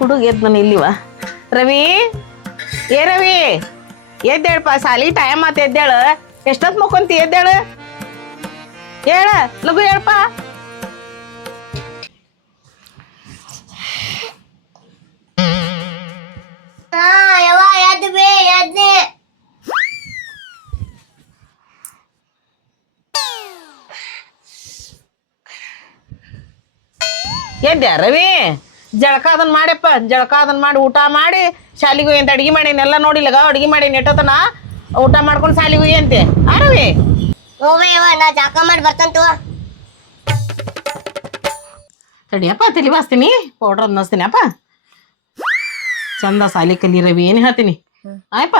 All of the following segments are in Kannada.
ಹುಡುಗ ಎದ್ ನಾನು ಇಲ್ಲಿವ ರವಿ ಏ ರವಿ ಎದ್ದೇಳಪ್ಪ ಸಾಲಿ ಟೈಮ್ ಆತ ಎದ್ದೇಳ ಎಷ್ಟೊತ್ ಮುಕ್ಕೊಂತಿ ಎದ್ದೇಳ ಹೇಳ ಲಘು ಹೇಳಪ್ಪ ಎದ್ದೆ ರವಿ ಜಳಕ ಅದನ್ನ ಮಾಡ್ಯಪ್ಪ ಜಳಕ ಅದನ್ನ ಮಾಡಿ ಊಟ ಮಾಡಿ ಶಾಲಿಗೆ ಅಂತ ಅಡ್ಗೆ ಮಾಡೀನೆಲ್ಲ ನೋಡಿಲ್ಲಗ ಅಡ್ಗೆ ಮಾಡೀನಿ ಎಟ್ಟೋತನ ಊಟ ಮಾಡ್ಕೊಂಡು ಶಾಲಿಗೆ ಹೋಗಿ ಅಂತೆ ಆ ರವಿ ನಾ ಜಳಕ ಮಾಡಿ ಬರ್ತಂತ ತಡಿಯಪ್ಪ ತಲಿ ಬಾಸ್ತೀನಿ ಪೌಡ್ರ್ ಅನ್ನಿಸ್ತೀನಿ ಅಪ್ಪ ಚಂದ ಸಾಲಿ ಕಲಿ ರವಿ ಏನು ಹೇಳ್ತೀನಿ ಆಯಪ್ಪ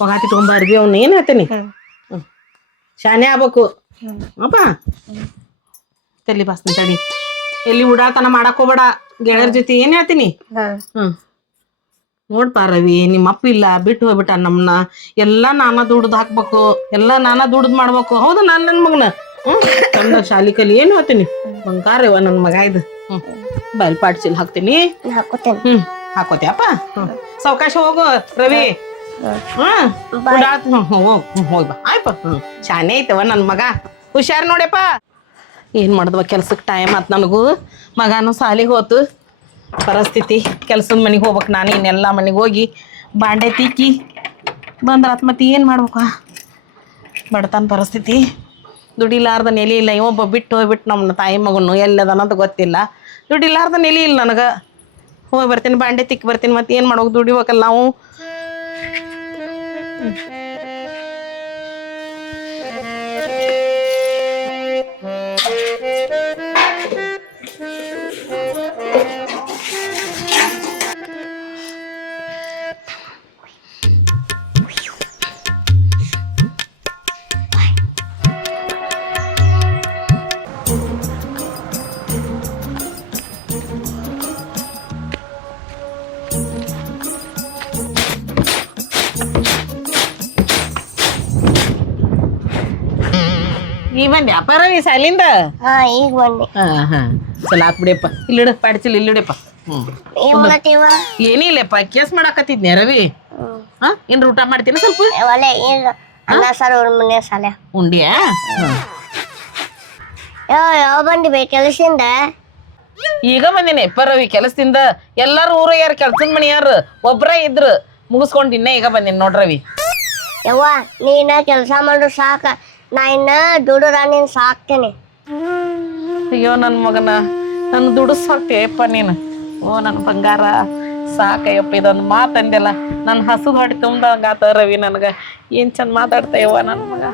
ಹೊಗಾತಿ ತೊಗೊಂಬ ಅರ್ಬಿ ಅವ್ನ ಏನು ಹೇಳ್ತೀನಿ ಶಾನೆ ಆಗ್ಬೇಕು ಅಪ್ಪ ತಲಿ ಬಾಸ್ತೀನಿ ತಡಿ ಎಲ್ಲಿ ಉಡಾತನ ಮಾಡಕ್ ಹೋಗ್ಬೇಡ ಗೆಳೆಯರ ಜೊತೆ ಏನ್ ಹೇಳ್ತೀನಿ ನೋಡ್ಪ ರವಿ ನಿಮ್ಮ ಅಪ್ಪ ಇಲ್ಲ ಬಿಟ್ಟು ಹೋಗ್ಬಿಟ್ಟ ನಮ್ನ ಎಲ್ಲಾ ನಾನಾ ದುಡ್ದು ಹಾಕ್ಬೇಕು ಎಲ್ಲಾ ನಾನಾ ದುಡ್ದು ಮಾಡ್ಬೇಕು ಹೌದು ನಾನ್ ನನ್ ಮಗನ ಚಂದ ಶಾಲಿ ಕಲಿ ಏನ್ ಹೇಳ್ತೀನಿ ಬಂಗಾರವ ನನ್ ಮಗ ಇದು ಬಯಲ್ ಪಾಡ್ಸಿಲ್ ಹಾಕ್ತೀನಿ ಹಾಕೋತಿಯಪ್ಪ ಸಾವಕಾಶ ಹೋಗು ರವಿ ಹೋಗ್ ಬಾ ಆಯ್ಪ ಶಾನೆ ಐತವ ನನ್ ಮಗ ಹುಷಾರ್ ನೋಡ್ಯಪ್ಪ ಏನು ಮಾಡಿದ್ವ ಕೆಲ್ಸಕ್ಕೆ ಟೈಮ್ ಆತು ನನಗೂ ಮಗನೂ ಸಾಲಿಗೆ ಹೋತು ಪರಿಸ್ಥಿತಿ ಕೆಲ್ಸದ ಮನೆಗೆ ಹೋಗ್ಬೇಕು ನಾನು ಇನ್ನೆಲ್ಲ ಮನೆಗೆ ಹೋಗಿ ಬಾಂಡೆ ತಿಕ್ಕಿ ಬಂದ್ರಾತ್ ಮತ್ತೆ ಏನು ಮಾಡ್ಬೇಕು ಬಡತನ ಪರಿಸ್ಥಿತಿ ದುಡಿಲಾರ್ದ ನೆಲೆ ಇಲ್ಲ ಇವೊಬ್ಬ ಬಿಟ್ಟು ಹೋಗ್ಬಿಟ್ಟು ನಮ್ಮ ತಾಯಿ ಮಗನು ಎಲ್ಲದನ್ನಂತ ಗೊತ್ತಿಲ್ಲ ದುಡಿಲಾರ್ದ ನೆಲೆ ಇಲ್ಲ ನನಗೆ ಹೋಗಿ ಬರ್ತೀನಿ ಬಾಂಡೆ ತಿಕ್ಕಿ ಬರ್ತೀನಿ ಮತ್ತೆ ಏನು ಮಾಡ್ಬೇಕು ದುಡಿಬೇಕಲ್ಲ ನಾವು ಈ ಬಂದೆ ಅಪ್ಪಾರ ನೀ ಸಾಲಿಂದ ಈಗ ಬಂದೆ ಚಲೋ ಆತ್ ಬಿಡಿಯಪ್ಪ ಇಲ್ಲಿಡ ಪಾಡ್ಚಿಲ್ ಇಲ್ಲಿಡಪ್ಪ ಏನಿಲ್ಲಪ್ಪ ಕೇಸ್ ಮಾಡಾಕತ್ತಿದ್ನೆ ರವಿ ಏನ್ರ ಊಟ ಮಾಡ್ತೀನಿ ಸ್ವಲ್ಪ ಅನ್ನ ಸಾರು ಮನೆ ಸಾಲ ಉಂಡಿಯಾ ಯಾವ ಬಂದಿ ಬೇ ಕೆಲಸದಿಂದ ಈಗ ಬಂದಿನಿ ಅಪ್ಪ ರವಿ ಕೆಲಸದಿಂದ ಎಲ್ಲಾರು ಊರ ಯಾರು ಕೆಲ್ಸದ ಮನಿ ಯಾರು ಒಬ್ರ ಇದ್ರು ಮುಗಿಸ್ಕೊಂಡ್ ಇನ್ನೇ ಈಗ ಬಂದಿನಿ ನೋಡ್ರವಿ ಯವ್ವ ನೀನ ಕೆಲಸ ಮಾಡು ಸಾಕ ನಾ ಇನ್ನ ದುಡ್ಡು ನೀನ್ ಸಾಕ್ತೇನೆ ಅಯ್ಯೋ ನನ್ ಮಗನ ನನ್ ದುಡ್ಡು ಸಾಕ್ತಿಯಪ್ಪ ನೀನು ಓ ನನ್ ಬಂಗಾರ ಸಾಕಯ್ಯಪ್ಪ ಇದೊಂದು ಮಾತಂದೆಲ್ಲ ನನ್ನ ಹಸುದ್ ಹೊಟ್ಟೆ ತುಂಬ್ದಂಗಾತ ರವಿ ನನಗ ಏನ್ ಚಂದ ಮಾತಾಡ್ತಾಯವ್ವ ನನ್ ಮಗ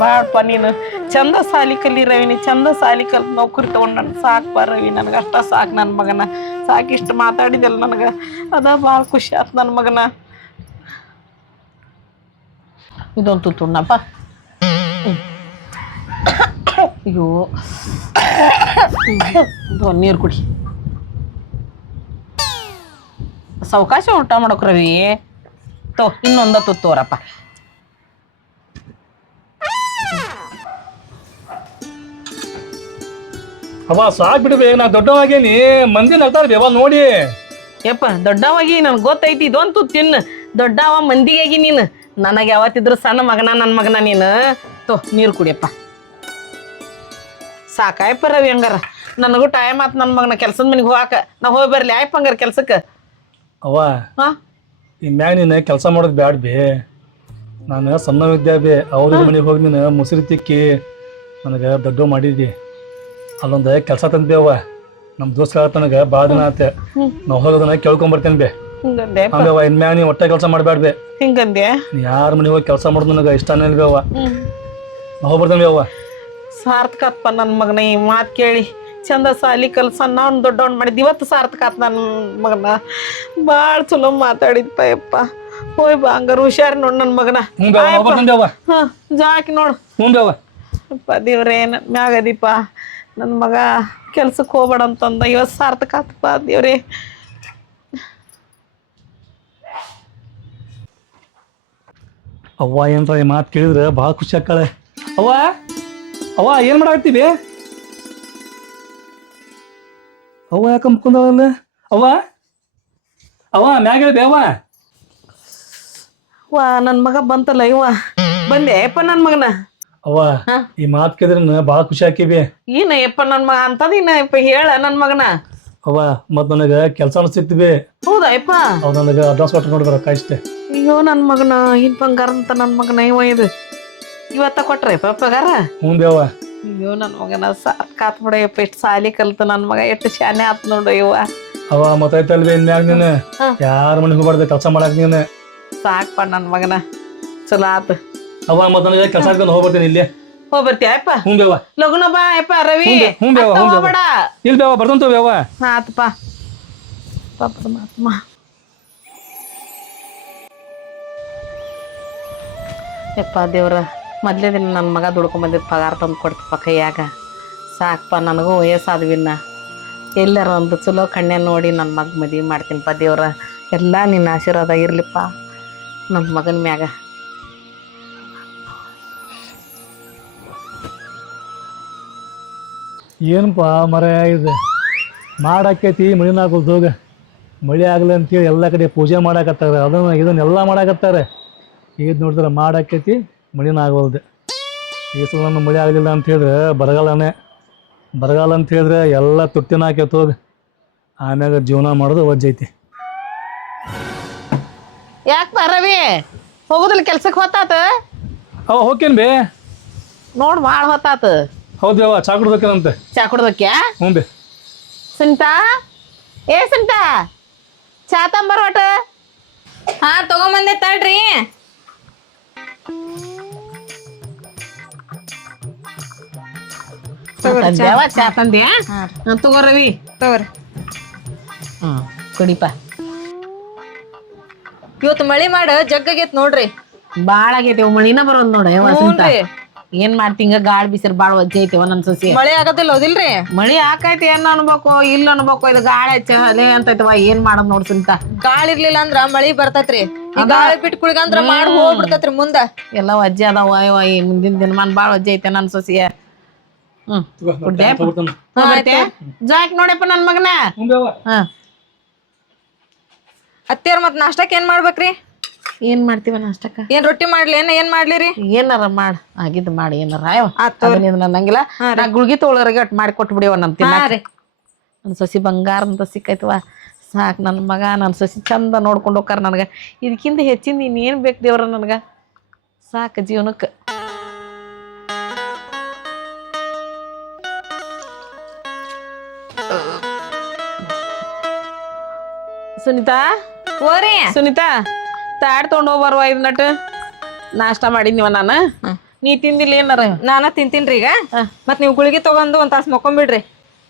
ಬಾಳಪ್ಪ ನೀನು ಚಂದ ಸಾಲಿ ಕಲಿ ರವಿ ನೀ ಚಂದ ಸಾಲಿ ಕಲ್ ನೌಕರಿ ತಗೊಂಡ್ ನನ್ ಸಾಕ್ಪ ರವಿ ನನಗ ಅಷ್ಟ ಸಾಕ್ ನನ್ ಮಗನ ಸಾಕಿಷ್ಟು ಮಾತಾಡಿದೆಲ್ಲ ನನಗ ಅದ ಬಾಳ ಖುಷಿ ಆತ್ ನನ್ ಮಗನ ಇದೊಂದು ತುಣ್ಣಪ್ಪ ಅಯ್ಯೋ ನೀರು ಕುಡಿ ಸಾವಕಾಶ ಊಟ ಮಾಡೋಕ್ ರವಿ ಇನ್ನೊಂದ ತುತ್ತೋರಪ್ಪ ಅವ ಸಾಕ್ ಬಿಡ್ಬೇ ನಾ ದೊಡ್ಡವಾಗೇನಿ ಮಂದಿ ನಗ್ತಾರ ಬೇವ ನೋಡಿ ಯಪ್ಪ ದೊಡ್ಡವಾಗಿ ನನ್ಗೆ ಗೊತ್ತೈತಿ ಇದೊಂದು ತಿನ್ನು ದೊಡ್ಡವ ಮಂದಿಗಾಗಿ ನೀನು ನನಗೆ ಯಾವತ್ತಿದ್ರು ಸಣ್ಣ ಮಗನ ನನ್ನ ಮಗನ ನೀನು ನೀರು ಕುಡಿಯಪ್ಪ ಸಾಕಾಯಪ್ಪ ರವಿ ಹಂಗಾರ ನನಗೂ ಟೈಮ್ ಆತ್ ನನ್ನ ಮಗನ ಕೆಲ್ಸದ ಮನೆಗೆ ಹೋಗಾಕ ನಾ ಹೋಗಿ ಬರ್ಲಿ ಆಯ್ಪ ಹಂಗಾರ ಕೆಲ್ಸಕ್ಕೆ ಅವ ಇನ್ಮ್ಯಾಗ ನೀನು ಕೆಲಸ ಮಾಡೋದು ಬ್ಯಾಡ ಬೇ ನಾನು ಸಣ್ಣ ವಿದ್ಯಾ ಬೇ ಅವ್ರ ಮನೆಗೆ ಹೋಗಿ ನೀನು ಮುಸುರಿ ತಿಕ್ಕಿ ನನಗೆ ದೊಡ್ಡ ಮಾಡಿದ್ದಿ ಅಲ್ಲೊಂದು ಕೆಲಸ ತಂದ್ಬೇ ಅವ್ವ ನಮ್ಮ ದೋಸ್ತ ನನಗೆ ಭಾಳ ದಿನ ಆತೆ ನಾವು ಹೋಗೋದನ್ನ ಕೇಳ್ಕೊಂಬರ್ತೇನೆ ಬೇ ಹಂಗವ ಇನ್ಮ್ಯಾಗ ನೀ ಒಟ್ಟ ಕೆಲಸ ಮಾಡಬೇಡ್ಬೇ ಹಿಂಗಂದೆ ಯಾರ ಮನೆಗೆ ಹೋಗಿ ಕೆಲಸ ಮಾಡೋದು ನನಗೆ ಇಷ್ಟನೇ ಇಲ್ವೇ ಅವ್ವ ನಾವು ಹೋಗ್ಬರ್ತೇನೆ ಅವ್ವ ಸಾರ್ಥಕಪ್ಪ ನನ್ನ ಮಗನ ಈ ಮಾತು ಕೇಳಿ ಚಂದ ಸಾಲಿ ಕಲ್ ಸಣ್ಣವ್ನ ದೊಡ್ಡವ್ನ ಮಾಡಿದ್ ಇವತ್ತು ಸಾರ್ಥಕ ಆತ್ ನನ್ನ ಮಗನ ಭಾಳ ಚಲೋ ಮಾತಾಡಿದ್ಪ ಯಪ್ಪ ಹೋಯ್ ಬಾ ಹಂಗಾರ ಹುಷಾರ್ ನೋಡ್ ನನ್ನ ಮಗನ ಜಾಕಿ ನೋಡು ಅಪ್ಪ ದೇವ್ರೇ ನನ್ನ ಮ್ಯಾಗದಿಪ್ಪ ನನ್ನ ಮಗ ಕೆಲ್ಸಕ್ಕೆ ಹೋಗ್ಬೇಡ ಅಂತಂದ ಇವತ್ತು ಸಾರ್ಥಕ ಆತಪ್ಪ ದೇವ್ರೇ ಅವ್ವ ಏನ್ರ ಈ ಮಾತು ಕೇಳಿದ್ರೆ ಭಾಳ ಖುಷಿ ಆಕ್ಕಾಳೆ. ಅವ್ವ ಅವ್ವ ಏನು ಮಾಡಾಕತ್ತೀವಿ? ಅವ್ವ ಯಾಕೆ ಮುಕ್ಕೊಂಡವಲ್ಲ? ಅವ್ವ ಅವ್ವ ಮ್ಯಾಗ ಹೇಳ್ಬಿ ಅವ್ವ. ವಾ ನನ್ನ ಮಗ ಬಂತಲ್ಲ ಇವ ಬಂದೆ ಯಪ್ಪ ನನ್ನ ಮಗನ. ಅವ್ವ ಈ ಮಾತು ಕೇಳಿದ್ರೆ ಭಾಳ ಖುಷಿ ಆಕೀವಿ. ಏನ ಯಪ್ಪ ನನ್ನ ಮಗ ಅಂತದಿನ ಯಪ್ಪ ಹೇಳ ನನ್ನ ಮಗನ. ಅವ್ವ ಮತ್ ನನಗೆ ಕೆಲಸ ಸಿಕ್ತಿವಿ. ಹೌದಾ ಯಪ್ಪ? ಅವ್ರು ನನಗೆ ಅಡ್ರೆಸ್ ಕೊಟ್ಟು ನೋಡಿದ್ರ ಅಷ್ಟೇ. ಅಯ್ಯೋ ನನ್ನ ಮಗನ ಏನ್ ಬಂಗಾರ ಅಂತ ನನ್ನ ಮಗನ ಇವ ಇದು ಇವತ್ತ ಕೊಟ್ರ ಯಪ್ಪ ಪಗಾರ? ಹ್ಞೂ ಬೇವ. ಅಯ್ಯೋ ನನ್ನ ಮಗನ ಸಾಕಾತ್ ಬಿಡಯಪ್ಪ ಎಷ್ಟು ಸಾಲಿ ಕಲ್ತ ನನ್ನ ಮಗ ಎಷ್ಟು ಶಾನೆ ಆತ್ ನೋಡು ಇವ. ಅವ ಮತ್ತೈತಲ್ವಿ ಇನ್ಮ್ಯಾಗ ನೀನು ಯಾರ ಮನೆಗೆ ಹೋಗ್ಬಾರ್ದು ಕೆಲಸ ಮಾಡಕ್ ನೀನು. ಸಾಕ್ಪ ನನ್ನ ಮಗನ ಚಲೋ ಆತ. ಅವ ಮತ್ತ ನನಗೆ ಕೆಲಸ ಹಾಕೊಂಡು ಹೋಗ್ಬರ್ತೀನಿ ಇಲ್ಲಿ. ಹೋಗ್ಬರ್ತೀಯ ಯಪ್ಪ? ಹ್ಞೂ ಬೇವ. ಲಗುನ ಬಾ ಯಪ್ಪ ರವಿ. ಹ್ಞೂ ಬೇವ ಹ್ಞೂ ಬೇವ. ಬೇಡ ಇಲ್ಲಿ ಬೇವ ಬರ್ದಂತ ಬೇವ. ಆತಪ್ಪ ಪರಮಾತ್ಮ. ಯಪ್ಪ ದೇವ್ರ ಮೊದಲೇ ದಿನ ನನ್ನ ಮಗ ದುಡ್ಕೊಂಬಂದಿದ್ದು ಪಗಾರ ತಂದು ಕೊಡ್ತಪ್ಪ ಕೈಯಾಗ. ಸಾಕಪ್ಪ ನನಗೂ ವಯಸ್ಸಾದ್ವಿನ್ನ ಎಲ್ಲರ ಒಂದು ಚಲೋ ಕಣ್ಣೆ ನೋಡಿ ನನ್ನ ಮಗ ಮದುವೆ ಮಾಡ್ತೀನಿಪ್ಪ ದೇವ್ರ. ಎಲ್ಲ ನಿನ್ನ ಆಶೀರ್ವಾದ ಇರಲಿಪ್ಪ ನನ್ನ ಮಗನ ಮ್ಯಾಗ. ಏನಪ್ಪ ಮರ ಇದು ಮಾಡಾಕೈತಿ ಮಳಿನಾಗೋದು ಹೋಗ ಮಳೆ ಆಗಲಿ ಅಂತೇಳಿ ಎಲ್ಲ ಕಡೆ ಪೂಜೆ ಮಾಡಾಕತ್ತಾರ ಇದನ್ನೆಲ್ಲ ಮಾಡಾಕತ್ತಾರೆ. ಇದು ನೋಡಿದ್ರೆ ಮಾಡಾಕೈತಿ ಮಳಿನ ಆಗೋಲ್ದು. ಈ ಸಲ ನಮ್ಮ ಮಳೆ ಆಗಲಿಲ್ಲ ಅಂತ ಹೇಳಿದ್ರೆ ಬರಗಾಲ ಅಂತ ಹೇಳಿದ್ರೆ ಎಲ್ಲ ತುಟ್ಟಿನ ಹಾಕೈತೆ ಹೋಗಿ ಆಮ್ಯಾಗ ಜೀವನ ಮಾಡೋದು ವಜ್ಜೈತಿ. ಯಾಕಪ್ಪ ರವಿ ಹೋಗುದಿಲ್ಲ ಕೆಲ್ಸಕ್ಕೆ ಹೊತ್ತಾತ? ಅವ ಹೋಗ್ತೇನೆ ಬೇ. ನೋಡಿ ಭಾಳ ಹೊತ್ತಾತ. ಹೌದು ಯಾವ ಚಾ ಕುಡ್ಬೇಕೇನಂತೆ. ಚಾ ಕುಡ್ದಕ್ಯಾ? ಹ್ಞೂ ಬೇ. ಸುನಿತಾ ಏ ಸುನಿತಾ ಚಾ ತಂಬರ್ ಒಟ್ಟು. ಹಾ ತಗೊಂಬಂದೆ ತಡ್ರಿ. ತಂದ್ಯಾವ ಚಾ ತಂದ್ಯಾ? ತಗೋ ರವಿ ತಗೋರಿ. ಕುಡಿಪ. ಇವತ್ತು ಮಳಿ ಮಾಡ ಜಗ್ಗಾಗೈತ್ ನೋಡ್ರಿ. ಬಾಳ ಆಗೈತಿ ಮಳಿನ ಬರೋದ್ ನೋಡ. ಹ್ಞೂನ್ರಿ. ಏನ್ ಮಾಡ್ತಿಂಗ ಗಾಳಿ ಬಿಸಿರು ಬಾಳ ವಜ್ಜೆ ಐತಿ ನನ್ ಸೊಸಿ. ಮಳಿ ಆಗದಿಲ್ಲ ಹೌದಿಲ್ರಿ? ಮಳಿ ಆಕೈತಿ ಏನ್ ಅನ್ಬೇಕು ಇಲ್ಲ ಅನ್ಬೇಕು. ಇದು ಗಾಳಿ ಚಲೆ ಅಂತೈತವ ಏನ್ ಮಾಡದ್ ನೋಡ್ ಸುನಿತಾ. ಗಾಳಿ ಇರ್ಲಿಲ್ಲ ಅಂದ್ರ ಮಳಿ ಬರ್ತೈತ್ರಿ. ಈ ಗಾಳಿ ಬಿಟ್ಟು ಕುಳಿಗಂದ್ರ ಮಾಡಿ ಹೋಗ್ಬಿಡ್ತೈತ್ರಿ ಮುಂದ. ಎಲ್ಲ ವಜ್ಜೆ ಅದಾವ ಈ ಮುಂದಿನ ದಿನಮಾನ ಬಾಳ ವಜ್ಜೆ ಐತೆ ನನ್ ಸೊಸಿಯ. ಜಾಕ್ ನೋಡಪ್ಪ ನನ್ ಮಗನ. ಅತ್ತಿಯರ್ ಮತ್ ನಾಷ್ಟಕ್ ಏನ್ ಮಾಡ್ಬೇಕ್ರಿ? ಏನ್ ಮಾಡ್ತೀವ ನಾಷ್ಟಕ್ಕ? ಏನ್ ರೊಟ್ಟಿ ಮಾಡ್ಲಿ ಏನ್ ಮಾಡ್ಲಿರಿ? ಏನಾರ ಮಾಡ ಆಗಿದ್ ಮಾಡಿ ಏನಾರ ನಂಗಿಲ್ಲ. ನಾ ಗುಳ್ಗಿ ತೊಗೊಳೋರಿಗೆ ಒಟ್ಟು ಮಾಡಿ ಕೊಟ್ಟು ಬಿಡಿವ ನಮ್ ತಿನ್ನ. ನನ್ ಸೊಸಿ ಬಂಗಾರ ಅಂತ ಸಿಕ್ಕೈತವ. ಸಾಕು ನನ್ನ ಮಗ ನನ್ನ ಸೊಸಿ ಚಂದ ನೋಡ್ಕೊಂಡು ಹೋಗಾರ ನನಗೆ. ಇದಕ್ಕಿಂತ ಹೆಚ್ಚಿಂದ ಇನ್ನೇನು ಬೇಕು ದೇವ್ರ ನನಗೆ. ಸಾಕು ಜೀವನಕ್ಕೆ. ಸುನಿತಾ ಓರಿ ಸುನಿತಾ ತಾಡ್ ತೊಗೊಂಡು ಹೋಗ್ಬಾರ್ವ ಇದು ನಟ್. ನಾಷ್ಟ ಮಾಡಿದ್ನಿವ ನಾನು. ನೀ ತಿಂದಿಲ್ಲ ಏನಾರ? ನಾನ ತಿಂತೀನ್ರಿ ಈಗ. ಮತ್ ನೀವು ಗುಳಿಗೆ ತಗೊಂಡು ಒಂದ್ ತಾಸ್ ಮಕ್ಕೊಂಬಿಡ್ರಿ.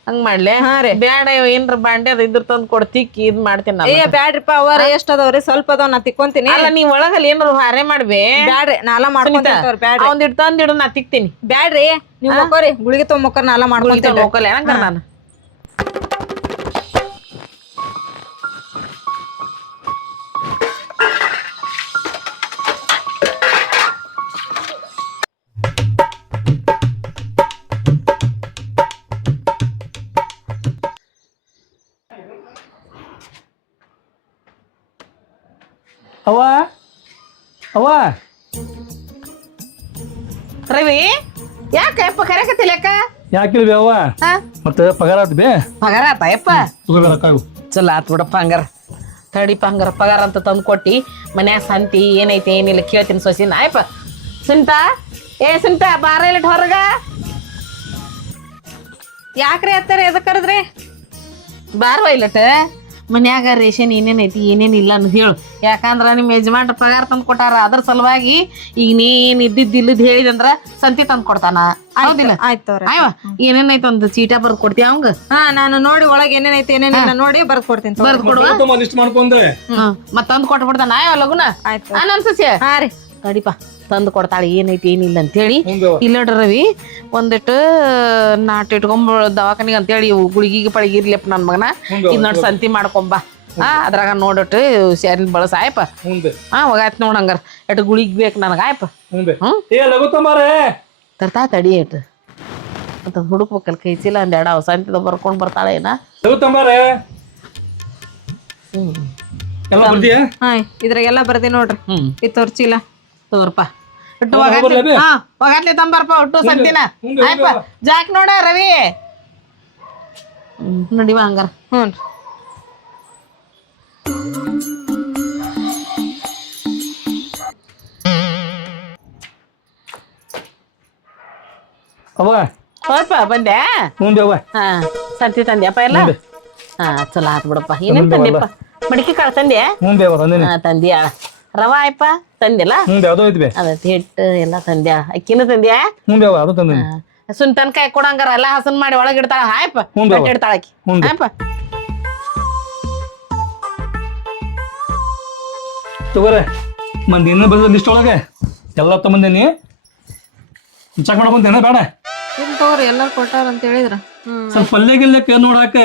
ಹಂಗ ಮಾಡ್ಲೆ? ಹಾ ರೀ. ಬ್ಯಾಡ ಏನ್ರ ಬಾಂಡೆ ಅದ ಇದ್ರ ತಂದು ಕೊಡ್ತಿಕ್ಕಿ ಇದ್ ಮಾಡ್ತೀನಿ ನಾನು. ಏ ಬ್ಯಾಡ್ರಿಪ್ಪ ಅವರ ಎಷ್ಟ್ ಅದಾವ್ರಿ ಸ್ವಲ್ಪ ಅದಾವ ನಾ ತಿಕ್ಕೊಂತೀನಿ. ಅಲ್ಲ ನೀ ಒಳಗಲ್ಲಿ ಏನಾರ ಹಾರೆ ಮಾಡ್ಬೇ. ಬ್ಯಾಡ್ರಿ ನಾಲ ಮಾಡ್ಕೊಂತೇವ್ರಿ. ಬ್ಯಾಡ್ರಿ ಒಂದಿಟ್ಟು ತಂದಿಡು ನಾ ತಿಕ್ತೀನಿ. ಬ್ಯಾಡ್ರಿ ನೀವ್ ಮಕ್ಕೋರಿ ಗುಳಿಗೆ ತಗೊಂಡ್ ಮಕ್ಕೋರ್ ನಾಲ ಮಾಡ್ಕೊಂತೇವ್ರಿ. ಹೋಗಲ್ಲ ಏನಂಗ ನಾನು. ಅವ್ವ ಅವ್ವ ರವಿ ಯಾಕೆ ಯಪ್ಪ ಕರೆಕತ್ತಿಲ್ಲ ಯಾಕ? ಯಾಕಿಲ್ವಿ ಅವ್ವ? ಮತ್ತೆ ಪಗಾರ ಆತ್ ಬೇ. ಪಗಾರ ಆತ ಯಪ್ಪ? ಚಲೋ ಆತ್ ಬಿಡಪ್ಪ ಹಂಗಾರ. ತಡಿಪ ಹಂಗಾರ ಪಗಾರ ಅಂತ ತಂದು ಕೊಟ್ಟಿ ಮನ್ಯಾಗ ಸಂತಿ ಏನೈತಿ ಏನಿಲ್ಲ ಕೇಳ್ತೀನಿ ಸೊಸಿ ನಾಯಪ್ಪ. ಸುನಿತಾ ಏ ಸುನಿತಾ ಬಾರ ಇಲ್ಲ ಹೊರಗ. ಯಾಕ್ರಿ ಅತ್ತಾರ ಎದಕ್ ಕರದ್ರಿ? ಬಾರ್ವ ಇಲ್ಲಟ ಮನ್ಯಾಗ ರೇಷನ್ ಏನೇನೈತಿ ಏನೇನಿಲ್ಲ ಅನ್ನೋದು ಹೇಳು. ಯಾಕಂದ್ರ ನಿಮ್ಮ ಯಜಮಾನ್ರ ಪಗಾರ ತಂದು ಕೊಟ್ಟಾರ. ಅದ್ರ ಸಲುವಾಗಿ ಈಗ ನೀ ಏನ್ ಇದ್ದಿದ್ದಿಲ್ಲದ್ ಹೇಳಿದಂದ್ರ ಸಂತಿ ತಂದು ಕೊಡ್ತಾನ. ಹೌದಿಲ್ಲ? ಆಯ್ತವ್ರ ಅಯ್ಯವ ಏನೇನೈತಿ ಒಂದು ಚೀಟ ಬರ್ದು ಕೊಡ್ತೀಯ ಅವಂಗ? ಹಾ ನಾನು ನೋಡಿ ಒಳಗೆ ಏನೇನೈತಿ ಏನೇನಿಲ್ಲ ನೋಡಿ ಬರ್ದ್ ಕೊಡ್ತೀನಿ. ಬರ್ದು ಕೊಡುವ ಲಿಸ್ಟ್ ಮಾಡ್ಕೊಂಡೆ ಮತ್ ತಂದು ಕೊಟ್ಬಿಡ್ತಾನ. ಅಯ್ಯವ ಲಗುನ. ಆಯ್ತು ನನ್ ಸಸ್ಯ ಹಾ ರೀ ತಡಿಪ ತಂದು ಕೊಡ್ತಾಳೆ ಏನೈತಿ ಏನಿಲ್ಲ ಅಂತೇಳಿ. ಇಲ್ಲಡ್ರ ರವಿ ಒಂದಿಟ್ಟು ನಾಟ್ ಇಟ್ಕೊಂಬ ದವಾಖಾನಿಗೆ ಅಂತೇಳಿ ಗುಳಿಗಿಗೆ ಪಳಿಗೆ ಇರ್ಲಿಪ್ಪ ನನ್ನ ಮಗನ. ಇದ್ ನೋಡಿ ಸಂತಿ ಮಾಡ್ಕೊಂಬ. ಅದ್ರಾಗ ನೋಡಿಟ್ಟು ಹುಷಾರಿನ ಬಳಸ ಆಯ್ಪ ಮುಂದೆ ಹೋಗಾಯ್ತು ನೋಡ್ ಹಂಗಾರ ಎಟ್ಟು ಗುಳಿಗೆ ಬೇಕು ನನಗೆ ಆಯ್ಪ ಮುಂದೆ ಏ ಲಗುತ್ತಂಬಾರೆ ತರ್ತಾ ತಡಿ ಎಟ್ಟು ಮತ್ತೆ ಹುಡುಕ್ಬೇಕಲ್ಲ ಕೈ ಚೀಲ ಒಂದ್ ಎರಡು ಹೊಸ ಅಂತಿದ ಬರ್ಕೊಂಡು ಬರ್ತಾಳೆ ಏನ ಲಗುತ್ತಂಬಾರೆ ಎಲ್ಲ ಬರ್ತೀಯ ಹಾ ಇದ್ರಾಗೆಲ್ಲ ಬರ್ದಿ ನೋಡ್ರಿ ಇದು ತೋರ್ಚಿಲ್ಲ ತಗೋರ್ಪ ಇಟ್ಟು ಹೋಗ್ಬರ್ಲೇ? ಹೋಗಾತ್ಲಿ ತಂಬರ್ಪ ಒಟ್ಟು ಸಂತಿನ ಮುಂದೆ ಆಯ್ಪ ಜಾಕ್ ನೋಡ ರವಿ ನಡಿವ ಹಂಗಾರ ಹ್ಞೂ ಅವ್ವ ಸ್ವಲ್ಪ ಬಂದೆ ಮುಂದೆ ಅವ್ವ ಹಾ ಸಂತಿ ತಂದ್ಯಪ್ಪ ಎಲ್ಲ ಮುಂದೆ ಹಾ ಚಲೋ ಆತ್ ಬಿಡಪ್ಪ ಏನೇನ್ ತಂದ್ಯಪ್ಪ ಮಡಿಕೆ ಕಾಳು ತಂದ್ಯಾ ಮುಂದೆ ಅವ್ವ ತಂದೇನಿ ಹಾ ತಂದ್ಯಾ ರವಾ ಆಯ್ಪ ತಂದಿಲ್ಲ ಮುಂದೆ ಯಾವುದೋ ಐತಿ ಅದತ್ ಹಿಟ್ಟು ಎಲ್ಲ ತಂದ್ಯಾ ಅಕ್ಕಿನೂ ತಂದ್ಯಾ ಮುಂದೆ ಅವ್ವ ಅದು ತಂದೇನಿ ಸುಂತನ್ ಕಾಯಿ ಕೊಡಂಗಾರ ಎಲ್ಲ ಹಸನ್ ಮಾಡಿ ಒಳಗೆ ಇಡ್ತಾಳ ಆಯ್ಪ ಮುಂದೆ ಅವ್ವ. ಇಡ್ತಾಳ ಆಕಿ ಮುಂದೆ. ಆಯ್ಪ ತಗೋರೆ ಮಂದಿ ಇನ್ನೂ ಬಂದ ಲಿಸ್ಟ್ ಒಳಗೆ ಎಲ್ಲ ತಗೊಂಬಂದೇನಿ ಚೆಕ್ ಮಾಡ್ಕೊಂತೇನ ಬೇಡ ಇದು ತಗೋರಿ ಎಲ್ಲರೂ ಕೊಟ್ಟಾರ ಅಂತ ಹೇಳಿದ್ರ ಸ್ವಲ್ಪ ಪಲ್ಯ ಗಿಲ್ಯ ಕೈ ನೋಡಾಕ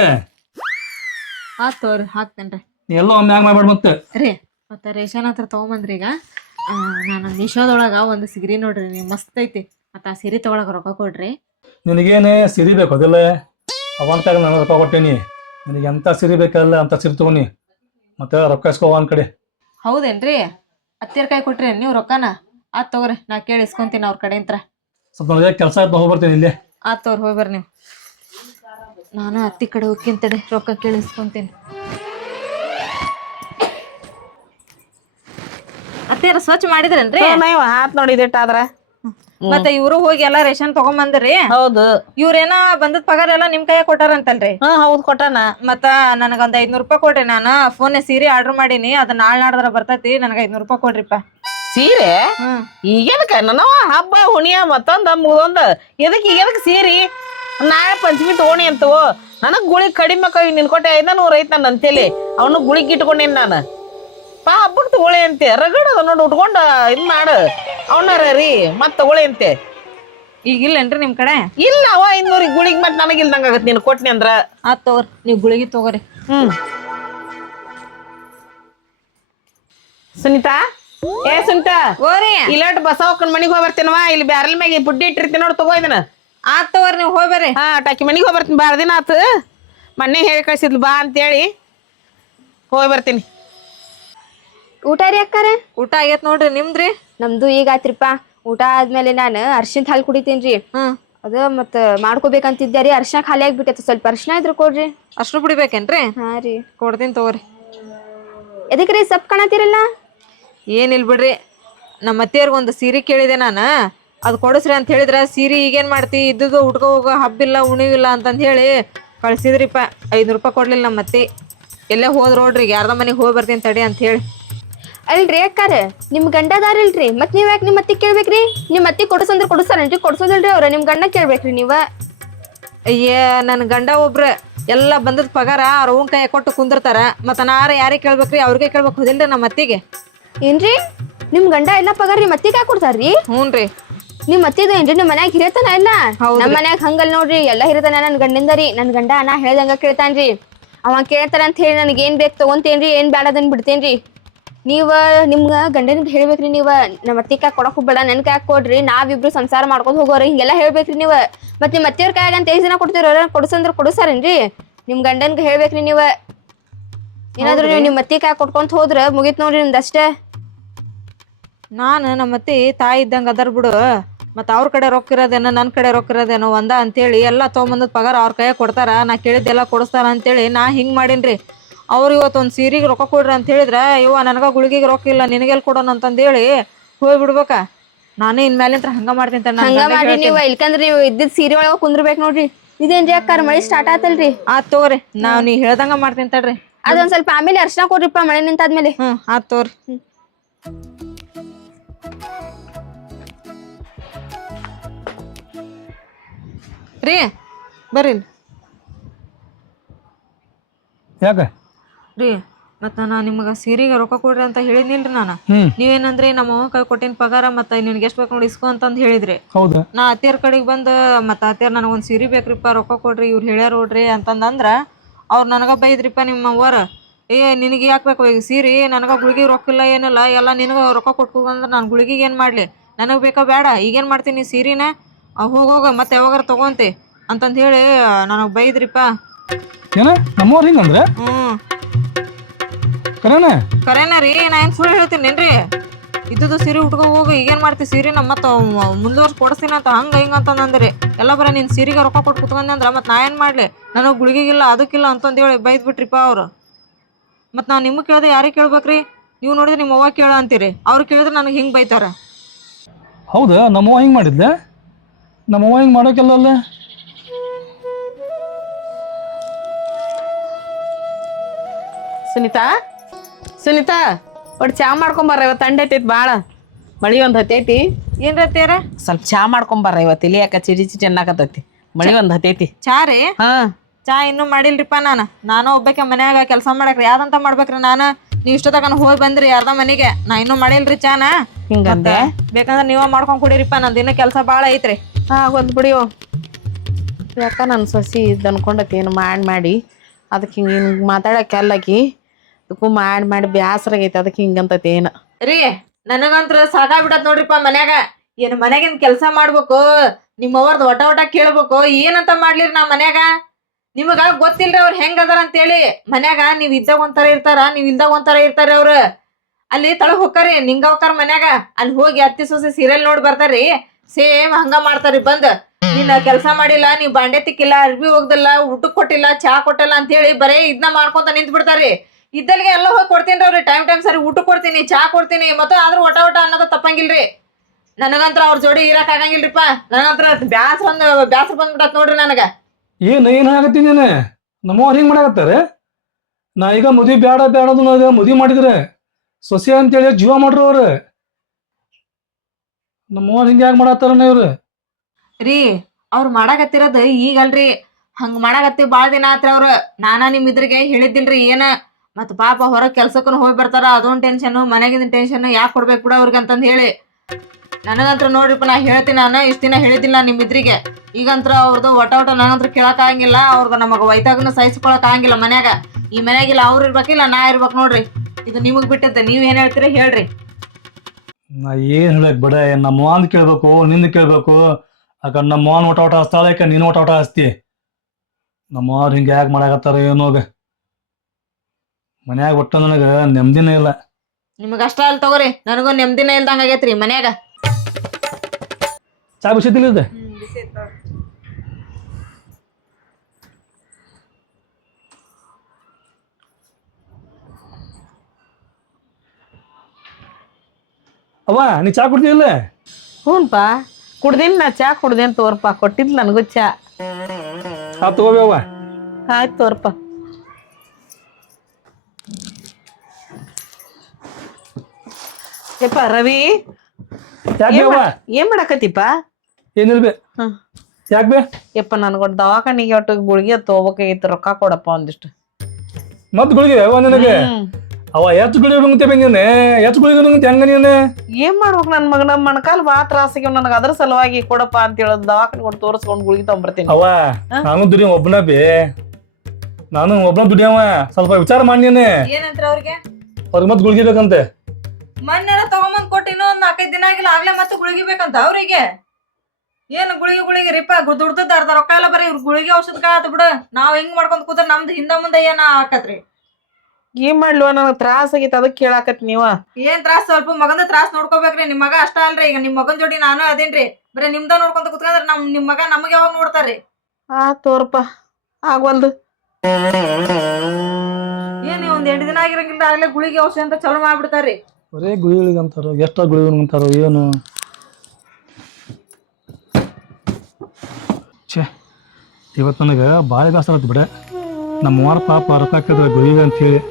ಆತ್ ತಗೋರಿ ಹಾಕ್ತೇನ್ರಿ ಎಲ್ಲ ಒಮ್ಮೆ ಹ್ಯಾಂಗ ಮಾಡ್ಬೇಡ ಮತ್ತೆ ರೀ ಮತ್ತೆ ರೇಷನ್ ಹತ್ರ ತೊಗೊಂಬಂದ್ರಿ ಈಗ ನಾನು ಮೀಶೋದೊಳಗ ಒಂದು ಸಿಗ್ರಿ ನೋಡ್ರಿ ನೀವು ಮಸ್ತ್ ಐತಿ ಮತ್ತೆ ಆ ಸೀರೆ ತೊಗೊಳಕ ರೊಕ್ಕ ಕೊಡ್ರಿ ನಿನಗೇನೆ ಸಿರಿ ಬೇಕು ಅದಿಲ್ಲ ಅವಂತಾಗ ನಾನು ರೊಕ್ಕ ಕೊಟ್ಟೇನಿ ನಿನಗೆ ಎಂತ ಸಿರಿ ಬೇಕಲ್ಲ ಅಂತ ಸಿರಿ ತಗೋನಿ ಮತ್ತೆ ರೊಕ್ಕ ಇಸ್ಕೋ ಒಂದ್ ಕಡೆ ಹೌದೇನ್ರಿ ಹತ್ತಿರ ಕಾಯಿ ಕೊಟ್ರಿ ನೀವು ರೊಕ್ಕನ ಆತ್ ತಗೋರಿ ನಾ ಕೇಳಿ ಇಸ್ಕೊಂತೀನಿ ಅವ್ರ ಕಡೆಯಿಂದ ಸ್ವಲ್ಪ ನನಗೆ ಕೆಲಸ ಆಯ್ತು ಹೋಗ್ಬರ್ತೀನಿ ಇಲ್ಲೇ ಆತ್ ತಗೋರಿ ಹೋಗಿ ಬರ್ರಿ ನೀವು ನಾನು ಅತ್ತಿ ಕಡೆ ಹೋಗ್ಕಿಂತಡೆ ರೊಕ್ಕ ಕೇಳಿ ಇಸ್ಕೊಂತೀನಿ ಅತ್ತಿಯರ ಸ್ವಚ್ಛ ಮಾಡಿದ್ರೇನ್ರಿ ಹಾತ್ ನೋಡಿ ಇದಿಟ್ಟಾದ್ರ ಮತ್ತೆ ಇವರು ಹೋಗಿ ಎಲ್ಲಾ ರೇಷನ್ ತಗೊಂಬಂದ್ರಿ ಹೌದು ಇವ್ರೇನ ಬಂದದ್ ಪಗಾರ ಎಲ್ಲಾ ನಿಮ್ ಕೈಯಾಗ ಕೊಟ್ಟಾರಂತಲ್ರಿ ಹೌದು ಕೊಟ್ಟಾನ ಮತ್ತ ನನಗೊಂದ್ 500 ರೂಪಾಯಿ ಕೊಡ್ರಿ ನಾನು ಫೋನ್ ಸೀರೆ ಆರ್ಡರ್ ಮಾಡೀನಿ ಅದ ನಾಳೆ ನಾಡ್ದ್ರ ಬರ್ತೈತಿ ನನಗ 500 ರೂಪಾಯಿ ಕೊಡ್ರಿಪ್ಪ ಸೀರೆ ಈಗೇನಕ ನನವ ಹಬ್ಬ ಹುಣಿಯ ಮತ್ತೊಂದ ಮುಗೊಂದ ಎದಕ್ ಸೀರಿ ನಾಳೆ ಪಂಚಮಿ ತಗೋಣಿ ಅಂತವು ನನಗ್ ಗುಳಿ ಕಡಿಮೆ ಕೈ ನಿನ್ಕೊಟ್ಟೆ 500 ಐತ್ ನನ್ನ ಅಂತೇಳಿ ಅವನು ಗುಳಿಗೆ ಇಟ್ಕೊಂಡೇನಿ ನಾನು ಪಾ ಹಬ್ಬಕ್ ತಗೊಳ್ಳಿ ಅಂತೆ ರಗಡ ಅದ ನೋಡಿ ಉಟ್ಕೊಂಡ ಇದ್ ಮಾಡು ಅವನಾರ ರೀ ಮತ್ ತಗೊಳ್ಳಿ ಅಂತೆ ಈಗ ಇಲ್ಲೇನ್ರಿ ನಿಮ್ ಕಡೆ ಇಲ್ಲ ಅವ 500 ಗುಳಿಗೆ ಮತ್ ನನಗಿಲ್ದಂಗ ಆಗತ್ ನೀನ್ ಕೊಟ್ನಿ ಅಂದ್ರ ಆತ್ ತಗೋರಿ ನೀವ್ ಗುಳಿಗೆ ತಗೋರಿ ಸುನೀತಾ ಏ ಸುನೀತಾ ಓರಿ ಇಲ್ಲಟ್ ಬಸವಕ್ಕನ ಮನಿಗ್ ಹೋಗಿ ಬರ್ತೇನವ ಇಲ್ಲಿ ಬ್ಯಾರಲ್ ಮ್ಯಾಗ ಪುಡ್ಡಿ ಇಟ್ಟಿರ್ತೀನಿ ನೋಡಿ ತಗೋ ಇದನ್ನ ಆತ್ ತಗೋರಿ ನೀವು ಹೋಗಿ ಬರ್ರಿ ಹಾ ಟಾಕಿ ಮನಿಗೆ ಹೋಗಿ ಬರ್ತೀನಿ ಬಾಳ ದಿನ ಆತು ಮೊನ್ನೆ ಹೇಳಿ ಕಳ್ಸಿದ್ಲು ಬಾ ಅಂತೇಳಿ ಹೋಗಿ ಬರ್ತೀನಿ ಊಟ ರೀ ಅಕ್ಕಾರ ಊಟ ಆಗೇತ್ ನೋಡ್ರಿ ನಿಮ್ದ್ರಿ ನಮ್ದು ಈಗ ಆತ್ರಿಪ್ಪ ಊಟ ಆದ್ಮೇಲೆ ನಾನು ಅರ್ಶಿನ ಹಾಲು ಕುಡಿತೇನ್ರಿ ಅದ ಮತ್ತ ಮಾಡ್ಕೋಬೇಕಂತಿದ್ದೆ ರೀ ಅರ್ಶಿನ ಖಾಲಿ ಆಗ್ಬಿಟ್ಟೈತೆ ಸ್ವಲ್ಪ ಅರ್ಶಿನ ಇದ್ರ ಕೊಡ್ರಿ ಅಷ್ಟು ಬಿಡ್ಬೇಕೇನ್ರಿ ಹಾ ರೀ ಕೊಡ್ತೀನಿ ತಗೋರಿ ಎದಕ್ರಿ ಸಪ್ ಕಾಣತಿರಲ್ಲ ಏನಿಲ್ ಬಿಡ್ರಿ ನಮ್ಮ ಅತ್ತೆಯರ್ಗ ಒಂದು ಸೀರೆ ಕೇಳಿದೆ ನಾನು ಅದು ಕೊಡಿಸ್ರಿ ಅಂತ ಹೇಳಿದ್ರ ಸೀರೆ ಈಗೇನ್ ಮಾಡ್ತಿ ಇದ್ದುದು ಉಟ್ಕೋ ಹೋಗೋ ಹಬ್ಬಿಲ್ಲ ಉಣಿವಿಲ್ಲ ಅಂತಂದು ಹೇಳಿ ಕಳ್ಸಿದ್ರಿಪ್ಪ 500 ರೂಪಾಯಿ ಕೊಡ್ಲಿಲ್ಲ ನಮ್ಮ ಅತ್ತಿ ಎಲ್ಲೇ ಹೋದ್ ನೋಡ್ರಿ ಯಾರ್ದ ಮನೆಗೆ ಹೋಗಿ ಬರ್ತೀನಿ ತಡಿ ಅಂತ ಹೇಳಿ ಅಲ್ರಿ ಅಕ್ಕಾರ ನಿಮ್ ಗಂಡದಾರಿಲ್ರಿ ಮತ್ ನೀವ್ ಯಾಕೆ ನಿಮ್ ಅತ್ತಿ ಕೇಳ್ಬೇಕ್ರಿ ನಿಮ್ ಅತ್ತಿ ಕೊಡ್ಸಂದ್ರ ಕೊಡಿಸ್ತಾರೇನ್ರಿ ಕೊಡ್ಸೋದಿಲ್ರಿ ಅವ್ರ ನಿಮ್ ಗಂಡ ಕೇಳ್ಬೇಕ್ರಿ ನೀವ ಅಯ್ಯ ನನ್ನ ಗಂಡ ಒಬ್ರ ಎಲ್ಲ ಬಂದದ ಪಗಾರ ಅವ್ರ ಅವ್ನ ಕೈ ಕೊಟ್ಟು ಕುಂದಿರ್ತಾರ ಮತ್ತ ನಾರ ಯಾರಿಗೆ ಕೇಳ್ಬೇಕ್ರಿ ಅವ್ರಿಗೆ ಕೇಳ್ಬೇಕು ಹೋದಿಲ್ರಿ ನಮ್ಮ ಅತ್ತಿಗೆ ಏನ್ರಿ ನಿಮ್ ಗಂಡ ಎಲ್ಲಾ ಪಗಾರ ನಿಮ್ ಅತ್ತಿಗೆ ಹಾಕಿ ಕೊಡ್ತಾರ್ರಿ ಹ್ಞೂನ್ರಿ ನಿಮ್ ಅತ್ತಿದ ಏನ್ರಿ ನಿಮ್ ಮನ್ಯಾಗ ಹಿರಿಯತನ ಇಲ್ಲ ಹೌದ್ರಿ. ನಮ್ ಮನ್ಯಾಗ ಹಂಗಲ್ ನೋಡ್ರಿ ಎಲ್ಲಾ ಹಿರಿತನ ನನ್ ಗಂಡಿಂದ ರೀ ನನ್ ಗಂಡ ನಾ ಹೇಳ್ದಂಗ ಕೇಳ್ತಾನ್ರಿ ಅವ ಕೇಳ್ತಾರ ಅಂತ ಹೇಳಿ ನನಗೆ ಏನ್ ಬೇಕು ತಗೊಂತೇನ್ರಿ ಏನ್ ಬ್ಯಾಡ ಅದನ್ ಬಿಡ್ತೇನ್ರಿ ನೀವ ನಿಮ್ಗ ಗಂಡನಿಂದ ಹೇಳ್ಬೇಕ್ರಿ ನೀವ ನಮ್ಮ ಅತ್ತಿಕ ಕೊಡಕ್ ಹೋಗ್ಬೇಡ ನನ್ ಕೈಯಾಗ ಕೊಡ್ರಿ ನಾವಿಬ್ರು ಸಂಸಾರ ಮಾಡ್ಕೊಂಡ್ ಹೋಗೋರಿ ಹಿಂಗೆಲ್ಲಾ ಹೇಳ್ಬೇಕ್ರಿ ನೀವ ಮತ್ ನಿಮ್ ಅತ್ತಿಯವ್ರ ಕೈಯಾಗ ಅಂತ ಎಷ್ಟ್ ಜನ ಕೊಡ್ತೀರ ಕೊಡ್ಸಂದ್ರ ಕೊಡ್ಸಾರೇನ್ರಿ ನಿಮ್ ಗಂಡನ್ಗ ಹೇಳ್ಬೇಕ್ರಿ ನೀವ ಏನಾದ್ರು ನೀವು ನಿಮ್ ಅತ್ತಿ ಕೈಯಾಗ ಕೊಟ್ಕೊಂತ ಹೋದ್ರ ಮುಗಿತ್ ನೋಡ್ರಿ ನಿಮ್ದಷ್ಟೇ ನಾನು ನಮ್ಮ ಅತ್ತಿ ತಾಯಿ ಇದ್ದಂಗ ಅದರ್ ಬಿಡು ಮತ್ತ ಅವ್ರ ಕಡೆ ರೊಕ್ಕ ಇರೋದೇನೋ ನನ್ನ ಕಡೆ ರೊಕ್ಕ ಇರೋದೇನೋ ಒಂದ ಅಂತೇಳಿ ಎಲ್ಲ ತೊಗೊಂಬಂದದ್ ಪಗಾರ ಅವ್ರ ಕೈಯಾಗ ಕೊಡ್ತಾರ ನಾ ಕೇಳಿದ್ದೆಲ್ಲ ಕೊಡಿಸ್ತಾರ ಅಂತೇಳಿ ನಾ ಹಿಂಗ್ ಮಾಡೀನ್ರಿ ಅವ್ರು ಇವತ್ತು ಒಂದು ಸೀರೆಗೆ ರೊಕ್ಕ ಕೊಡ್ರಿ ಅಂತ ಹೇಳಿದ್ರ ಇವ ನನಗ ಗುಳಿಗೆಗೆ ರೊಕ್ಕ ಇಲ್ಲ ನಿನಗೆಲ್ಲಿ ಕೊಡೋಣ ಅಂತಂದೇಳಿ ಹೋಗಿ ಬಿಡ್ಬೇಕಾ ನಾನೇ ಇನ್ಮೇಲಿಂತ್ರ ಹಂಗ ಮಾಡ್ತೀನಿ ತಣ್ಣ. ಹಂಗ ಮಾಡಿ ನೀವ ಇಲ್ಕಂದ್ರ ನೀವು ಇದ್ದಿದ್ ಸೀರೆ ಒಳಗ ಕುಂದ್ರಬೇಕ್ ನೋಡ್ರಿ ಇದೇನ್ರಿ ಅಕ್ಕಾರ ಮಳಿ ಸ್ಟಾರ್ಟ್ ಆತಲ್ರಿ ಆತ್ ತಗೋರಿ ನಾವ್ ನೀ ಹೇಳ್ದಂಗ ಮಾಡ್ತೀನಿ ತಡ್ರಿ ಅದೊಂದ್ ಸ್ವಲ್ಪ ಆಮೇಲೆ ಅರ್ಶನ ಕೊಡ್ರಿಪ್ಪ ಮಳೆ ನಿಂತಾದ್ಮೇಲೆ ಆತ್ ತಗೋರಿ ರೀ ಬರ್ರಿ ಯಾಕೆ ರೀ ಮತ್ತ ನಾ ನಿಮ್ಗ ಸೀರೆಗೆ ರೊಕ್ಕ ಕೊಡ್ರಿ ಅಂತ ಹೇಳಿದ್ನಿಲ್ರಿ ನಾನು ನೀವೇನಂದ್ರಿ ನಮ್ಮ ಅವ್ವ ಕೈ ಕೊಟ್ಟಿನ ಪಗಾರ ಮತ್ತ ನಿನ್ಗೆ ಎಷ್ಟ್ ಬೇಕು ನೋಡಿ ಇಸ್ಕೊ ಅಂತಂದ್ ಹೇಳಿದ್ರಿ ಹೌದಾ ನಾ ಅತ್ತೆಯರ್ ಕಡೆಗೆ ಬಂದು ಮತ್ತ ಅತ್ತೆಯರ್ ನನಗೆ ಒಂದು ಸೀರೆ ಬೇಕ್ರಿಪ್ಪ ರೊಕ್ಕ ಕೊಡ್ರಿ ಇವ್ರು ಹೇಳ್ಯಾರ ನೋಡ್ರಿ ಅಂತಂದ್ರ ಅವ್ರು ನನಗ ಬೈದ್ರಿಪ್ಪ ನಿಮ್ಮ ಅವ್ವಾರ ನಿನಗೆ ಯಾಕೆ ಬೇಕು ಈಗ ಸೀರೆ ನನಗೆ ಗುಳಿಗೆ ರೊಕ್ಕಿಲ್ಲ ಏನಿಲ್ಲ ಎಲ್ಲ ನಿನಗೆ ರೊಕ್ಕ ಕೊಟ್ಕೊಂಡ್ರೆ ನಾನು ಗುಳಿಗೆಗೆ ಏನು ಮಾಡಲಿ ನನಗೆ ಬೇಕಾ ಬೇಡ ಈಗೇನು ಮಾಡ್ತೀನಿ ಸೀರೆನ ಹೋಗೋಗ ಮತ್ತೆ ಯಾವಾಗಾರ ತಗೊಂತೆ ಅಂತಂದು ಹೇಳಿ ನನಗೆ ಬೈದ್ರಿಪ್ಪ. ಏನ ನಮ್ಮವ್ರು ಹಿಂಗಂದ್ರೆ ಹ್ಞೂ ಕರೆನ ಕರೇನ ರೀ ನಾ ಏನು ಸುಳ್ಳು ಹೇಳ್ತೀನೇನ್ರಿ ಇದ್ದದ್ದು ಸೀರೆ ಉಟ್ಕೊ ಹೋಗು ಈಗೇನು ಮಾಡ್ತಿ ಸೀರೆನ ಮತ್ತೆ ಮುಂದುವರ್ಸಿ ಕೊಡಿಸ್ತೀನಿ ಅಂತ ಹಂಗೆ ಹಿಂಗೆ ಅಂತಂದ್ರೆ ಎಲ್ಲ ಬರೀ ನೀನು ಸೀರೆಗೆ ರೊಕ್ಕ ಕೊಟ್ಟು ಕುತ್ಕೊಂಡೆ ಅಂದ್ರೆ ಮತ್ತೆ ನಾ ಏನು ಮಾಡಲಿ ನನಗೆ ಗುಳಿಗೆಗಿಲ್ಲ ಅದಕ್ಕಿಲ್ಲ ಅಂತಂದೇಳಿ ಬೈದ್ ಬಿಟ್ರಿಪ್ಪ ಅವ್ರು. ಮತ್ತು ನಾನು ನಿಮಗೆ ಕೇಳಿದೆ ಯಾರಿಗೆ ಕೇಳ್ಬೇಕ್ರಿ ನೀವು ನೋಡಿದ್ರೆ ನಿಮ್ಮ ಅವ್ವ ಕೇಳ ಅಂತೀರಿ ಅವ್ರು ಕೇಳಿದ್ರೆ ನನಗೆ ಹಿಂಗೆ ಬೈತಾರೆ. ಹೌದಾ ನಮ್ಮವ್ವ ಹಿಂಗೆ ಮಾಡಿದ್ದೆ ನಮ್ಮವ್ವ ಹಿಂಗೆ ಮಾಡೋಕ್ಕೆಲ್ಲ ಅಲ್ಲೇ ಸುನೀತಾ ಸುನೀತಾ ಒಟ್ಟು ಚಾ ಮಾಡ್ಕೊಂಬರ್ರ ಇವತ್ತು ತಂಡ ಐತೈತಿ ಭಾಳ ಮಳಿ ಒಂದು ಹತ್ತೈತಿ. ಏನು ರತ್ತೀರ ಸ್ವಲ್ಪ ಚಾ ಮಾಡ್ಕೊಂಬರ್ರ ಇವತ್ತು ಇಲ್ಲಿ ಯಾಕೆ ಚಿಡಿ ಚಿಟಿ ಅನ್ನಕತ್ತೈತಿ ಮಳಿ ಒಂದು ಹತ್ತೈತಿ. ಚಾ ರೀ ಹಾಂ ಚಾ ಇನ್ನೂ ಮಾಡಿಲ್ರಿಪ್ಪ ನಾನು ಒಬ್ಬಾಕೆ ಮನ್ಯಾಗ ಕೆಲಸ ಮಾಡಕ್ರಿ ಯಾವ್ದಂತ ಮಾಡ್ಬೇಕ್ರಿ ನಾನು ನೀವು ಇಷ್ಟೊತ್ತಕ ಹೋಗಿ ಬಂದ್ರಿ ಯಾರ್ದ ಮನೆಗೆ ನಾ ಇನ್ನೂ ಮಾಡಿಲ್ರಿ ಚಾನ ಹಿಂಗಂದೆ ಬೇಕಂದ್ರೆ ನೀವ ಮಾಡ್ಕೊಂಡ್ ಕುಡೀರಿಪ್ಪ ನಂದು ಇನ್ನೂ ಕೆಲಸ ಭಾಳ ಐತ್ರಿ. ಒಂದು ಬಿಡಿಯೋ ಯಾಕ ನನ್ನ ಸೊಸಿ ಇದು ಅನ್ಕೊಂಡತಿ ಏನು ಮಾಡಿ ಅದಕ್ಕೆ ಹಿಂಗೆ ಹಿಂಗೆ ಮಾತಾಡಕ್ಕೆ ಅಲ್ಲಕಿ ಅದಕ್ಕೂ ಮಾಡಿ ಬ್ಯಾಸರಾಗೈತಿ ಅದಕ್ಕೆ ಹಿಂಗಂತತಿ ಏನು ರೀ ನನಗಂತ್ರ ಸಾಕಾಗ್ಬಿಡತ್ ನೋಡ್ರಿಪ್ಪ ಮನ್ಯಾಗ ಏನು ಮನ್ಯಾಗಿನ ಕೆಲಸ ಮಾಡ್ಬೇಕು ನಿಮ್ಮ ಅವ್ರದ್ದು ಒಟ ಕೇಳ್ಬೇಕು ಏನಂತ ಮಾಡ್ಲಿರಿ ನಾ ಮನ್ಯಾಗ ನಿಮಗ ಗೊತ್ತಿಲ್ರಿ ಅವ್ರು ಹೆಂಗ್ ಅದಾರ ಅಂತೇಳಿ ಮನ್ಯಾಗ ನೀವ್ ಇದ್ದಾಗ ಒಂಥರ ಇರ್ತಾರ ನೀವ್ ಇಲ್ದಾಗ ಒಂಥರ ಇರ್ತಾರ ಅವ್ರು ಅಲ್ಲಿ ತಳಗ್ ಹೋಗ್ತಾರಿ ನಿಂಗ ಹೋಗ್ತಾರ ಮನ್ಯಾಗ ಅಲ್ಲಿ ಹೋಗಿ ಅತ್ತಿ ಸೊಸೆ ಸೀರಿಯಲ್ ನೋಡಿ ಬರ್ತಾರಿ ಸೇಮ್ ಹಂಗ ಮಾಡ್ತಾರಿ ಬಂದ್ ನೀನ್ ಕೆಲಸ ಮಾಡಿಲ್ಲ ನೀವ್ ಬಾಂಡೆ ತಿಕ್ಕಿಲ್ಲ ಅರ್ಬಿ ಹೋಗ್ದಿಲ್ಲ ಊಟಕ್ ಕೊಟ್ಟಿಲ್ಲ ಚಾ ಕೊಟ್ಟಿಲ್ಲ ಅಂತ ಹೇಳಿ ಬರೇ ಇದನ್ನ ಮಾಡ್ಕೊಂತ ನಿಂತ್ ಬಿಡ್ತಾರಿ. ಇದ್ದಲ್ಲಿಗೆ ಎಲ್ಲ ಹೋಗಿ ಕೊಡ್ತೀನಿ ಅವ್ರಿ ಟೈಮ್ ಸರಿ ಊಟ ಕೊಡ್ತೀನಿ ಚಾ ಕೊಡ್ತೀನಿ ಮತ್ತೆ ಆದ್ರೂ ಒಟ ಅನ್ನೋದ ತಪ್ಪಂಗಿಲ್ರಿ. ನನಗಂತ್ರ ಅವ್ರ ಜೋಡಿ ಇರಕ್ ಆಗಂಗಿಲ್ರಿಪ್ಪ ನನಗಂತ್ರ ಬ್ಯಾಸರ ಬಂದ್ಬಿಟ್ಟತ್ ನೋಡ್ರಿ ನನಗ. ಏನು ಆಗತ್ತಿ ನೀನು ನಮ್ಮವ್ರು ಹಿಂಗೆ ಮಾಡಾಕತ್ತಾರೆ ನಾ ಈಗ ಮದುವೆ ಬೇಡ ಅನ್ನೋದು ಮದುವೆ ಮಾಡಿದ್ರೆ ಸೊಸೆ ಅಂತೇಳಿ ಜೀವ ಮಾಡ್ರು ಅವ್ರು ನಮ್ಮವ್ರು ಹಿಂಗೆ ಯಾಕೆ ಮಾಡತ್ತಾರನ ಇವ್ರು ರೀ ಅವ್ರು ಮಾಡಾಕತ್ತಿರೋದು ಈಗಲ್ರಿ ಹಂಗ ಮಾಡಾಕತ್ತಿ ಬಾಳ ದಿನ ಆತ್ರಿ ಅವ್ರು ನಾನಾ ನಿಮ್ ಇದ್ರಿಗೆ ಹೇಳಿದ್ದಿಲ್ರಿ ಏನ ಮತ್ ಪಾಪ ಹೊರಗ್ ಕೆಲ್ಸಕ್ಕೂ ಹೋಗಿ ಬರ್ತಾರ ಅದೊಂದ್ ಟೆನ್ಷನ್ ಮನೆಗಿನ ಟೆನ್ಷನ್ ಯಾಕೆ ಕೊಡ್ಬೇಕು ಬಿಡ ಅವ್ರಿಗೆ ಅಂತಂದ್ ಹೇಳಿ ನನಗಂತ್ರ ನೋಡ್ರಿಪ್ಪ ನಾ ಹೇಳ್ತೀನಿ ನಾನು ಇಷ್ಟ ದಿನ ಹೇಳಿದ್ದಿಲ್ಲ ನಿಮ್ ಇದ್ರಿಗೆ ಈಗಂತ್ರ ಅವ್ರದ್ದು ಒಟ ನನಗಂತ್ರ ಕೇಳಕ್ ಆಗಂಗಿಲ್ಲ ಅವ್ರದ್ದು ನಮಗ ವೈತಾಗನು ಸಹಿಸ್ಕೊಳಕ್ ಆಗಂಗಿಲ್ಲ ಮನ್ಯಾಗ ಈ ಮನ್ಯಾಗಿಲ್ಲ ಅವ್ರು ಇರ್ಬೇಕಿಲ್ಲ ನಾ ಇರ್ಬೇಕು ನೋಡ್ರಿ ಇದು ನಿಮಗ್ ಬಿಟ್ಟದ್ದೆ ನೀವ್ ಏನ್ ಹೇಳ್ತೀರಿ ಹೇಳ್ರಿ. ನಾ ಏನ್ ಹೇಳಕ್ ಬಿಡ ನಮ್ಮ ಮಾವನ್ ಕೇಳ್ಬೇಕು ನಿಂದ ಕೇಳ್ಬೇಕು ಯಾಕಂದ್ರೆ ನಮ್ಮ ಮಾವನ್ ಒಟ ಹಸ್ತಾಳ ಯಾಕ ನೀನು ಒಟ ಹಸ್ತಿ ನಮ್ಮವ್ರು ಹಿಂಗೆ ಯಾಕೆ ಮಾಡಾಕತ್ತಾರ ಏನೋಗ ಮನ್ಯಾಗ ಒಟ್ಟ ನನಗ ನೆಮ್ಮದಿನೇ ಇಲ್ಲ. ನಿಮಗ ಅಷ್ಟ ಅಲ್ ತಗೋರಿ ನನಗೂ ನೆಮ್ಮದಿನೇ ಇಲ್ದಂಗ ಆಗೈತ್ರಿ ಮನ್ಯಾಗ. ಚಾ ಬಿಸಿದಿಲ್ಲ ಅವ್ವ ನೀ ಚಾ ಕುಡ್ದಿಲ್ಲ? ಹ್ಞೂನ್ಪ ಕುಡ್ದೀನಿ ನಾ ಚಾ ಕುಡ್ದೇನು ತೋರ್ಪ ಕೊಟ್ಟಿದ್ಲು ನನಗೂ ಚಾ ತಗೋಬಿ ಅವ್ವ. ಆಯ್ತು ತೋರ್ಪ. ಯಪ್ಪ ರವಿ ಯಾಕೆ ಅವ್ವ ಏನ್ ಮಾಡಾಕತ್ತಿಪ್ಪ? ಏನಿಲ್ಬೇ ಹ್ಮ್ ಯಾಕೆ ಬೇ ಯಪ್ಪ ನನ್ಗೊಟ್ಟು ದವಾಖಾನಿಗೆ ಒಟ್ಟು ಗುಳಿಗೆ ತಗೋಬೇಕಾಗಿತ್ತು ರೊಕ್ಕ ಕೊಡಪ್ಪ ಒಂದಿಷ್ಟು. ಮತ್ ಗುಳಿಗೆ ಅವ್ವ ನನಗೆ ಅವ ಹೆಚ್ಚು ಗುಳಿಗೆ ನುಂಗ್ತೇ ನೀನೆ ಹೆಚ್ಚು ಗುಳಿಗೆ ನುಂಗ್ತಿ ಹೆಂಗ ನೀನೆ ಏನ್ ಮಾಡ್ಬೇಕು ನನ್ ಮಗನ ಮೊಣಕಾಲ್ ಬಾ ತ್ರಾಸಿಗೆ ನನಗೆ ಅದ್ರ ಸಲುವಾಗಿ ಕೊಡಪ್ಪ ಅಂತ ಹೇಳೋದು ದವಾಖಾನಿಗೆ ಕೊಟ್ಟು ತೋರಿಸ್ಕೊಂಡು ಗುಳಿಗೆ ತಗೊಂಬರ್ತೀನಿ. ಅವ ನಾನು ದುಡಿಯ ಒಬ್ಬನ ಬೇ ನಾನು ಒಬ್ಬನ ದುಡಿಯವ ಸ್ವಲ್ಪ ವಿಚಾರ ಮಾಡಿ ನೀನೆ ಏನಂತ್ರ ಅವ್ರಿಗೆ ಅವ್ರಿಗೆ ಮತ್ ಗುಳಿಗೆ ಬೇಕಂತೆ ಮೊನ್ನೆಲ್ಲ ತಗೊಂಬಂದ್ ಕೊಟ್ಟು ಇನ್ನೂ ಒಂದ್ 4-5 ದಿನ ಆಗಿಲ್ಲ ಆಗ್ಲೇ ಮತ್ತೆ ಗುಳಿಗೆ ಬೇಕಂತ ಅವ್ರಿಗೆ ಏನು ಗುಳಿಗೆ ರೀಪ ದುಡ್ದದ ಅರ್ಧ ರೊಕ್ಕ ಎಲ್ಲ ಬರೀ ಇವ್ರ ಗುಳಿಗೆ ಔಷಧ ಕಾಳತ್ ಬಿಡು ನಾವ್ ಹೆಂಗ್ ಮಾಡ್ಕೊಂಡ್ ಕೂತ್ರ ನಮ್ದು ಹಿಂದ ಮುಂದೆ ಏನ ಹಾಕತ್ರಿ. ಏನ್ ಮಾಡ್ಲವ ನನಗೆ ತ್ರಾಸ ಆಗೈತೆ ಅದಕ್ಕೆ ಕೇಳಾಕತ್ ನೀವ ಏನ್ ತ್ರಾಸ ಸ್ವಲ್ಪ ಮಗಂದ ತ್ರಾಸ ನೋಡ್ಕೋಬೇಕ್ರಿ ನಿಮ್ ಮಗ ಅಷ್ಟ ಅಲ್ರಿ ಈಗ ನಿಮ್ ಮಗನ್ ಜೋಡಿ ನಾನು ಅದೇನ್ರಿ ಬರೀ ನಿಮ್ದ ನೋಡ್ಕೊಂತ ಕುತ್ಕೊಂಡ್ರ ನಿಮ್ ಮಗ ನಮಗೆ ಯಾವಾಗ ನೋಡ್ತಾರ್ರಿ. ತೋರ್ಪ ಆಗವಲ್ದು ಏನ್ ಒಂದ್ 8 ದಿನ ಆಗಿರಂಗಿಲ್ಲ ಆಗ್ಲೇ ಗುಳಿಗೆ ಔಷಧ ಅಂತ ಚಲೋ ಮಾಡ್ಬಿಡ್ತಾರ್ರಿ. ಬರೇ ಗುಳಿಗಳಿಗೆ ಅಂತಾರೋ ಎಷ್ಟ ಗುಳಿಗೆ ಅಂತಾರೋ ಏನು ಛೇ ಇವತ್ತು ನನಗೆ ಭಾಳ ಬೇಸರ ಆಯ್ತು ಬಿಡೆ ನಮ್ಮ ಮಾರ ಪಾಪ ರೊಕ್ಕ ಹಾಕಿದ್ರೆ ಗುಳಿಗೆ ಅಂತೇಳಿ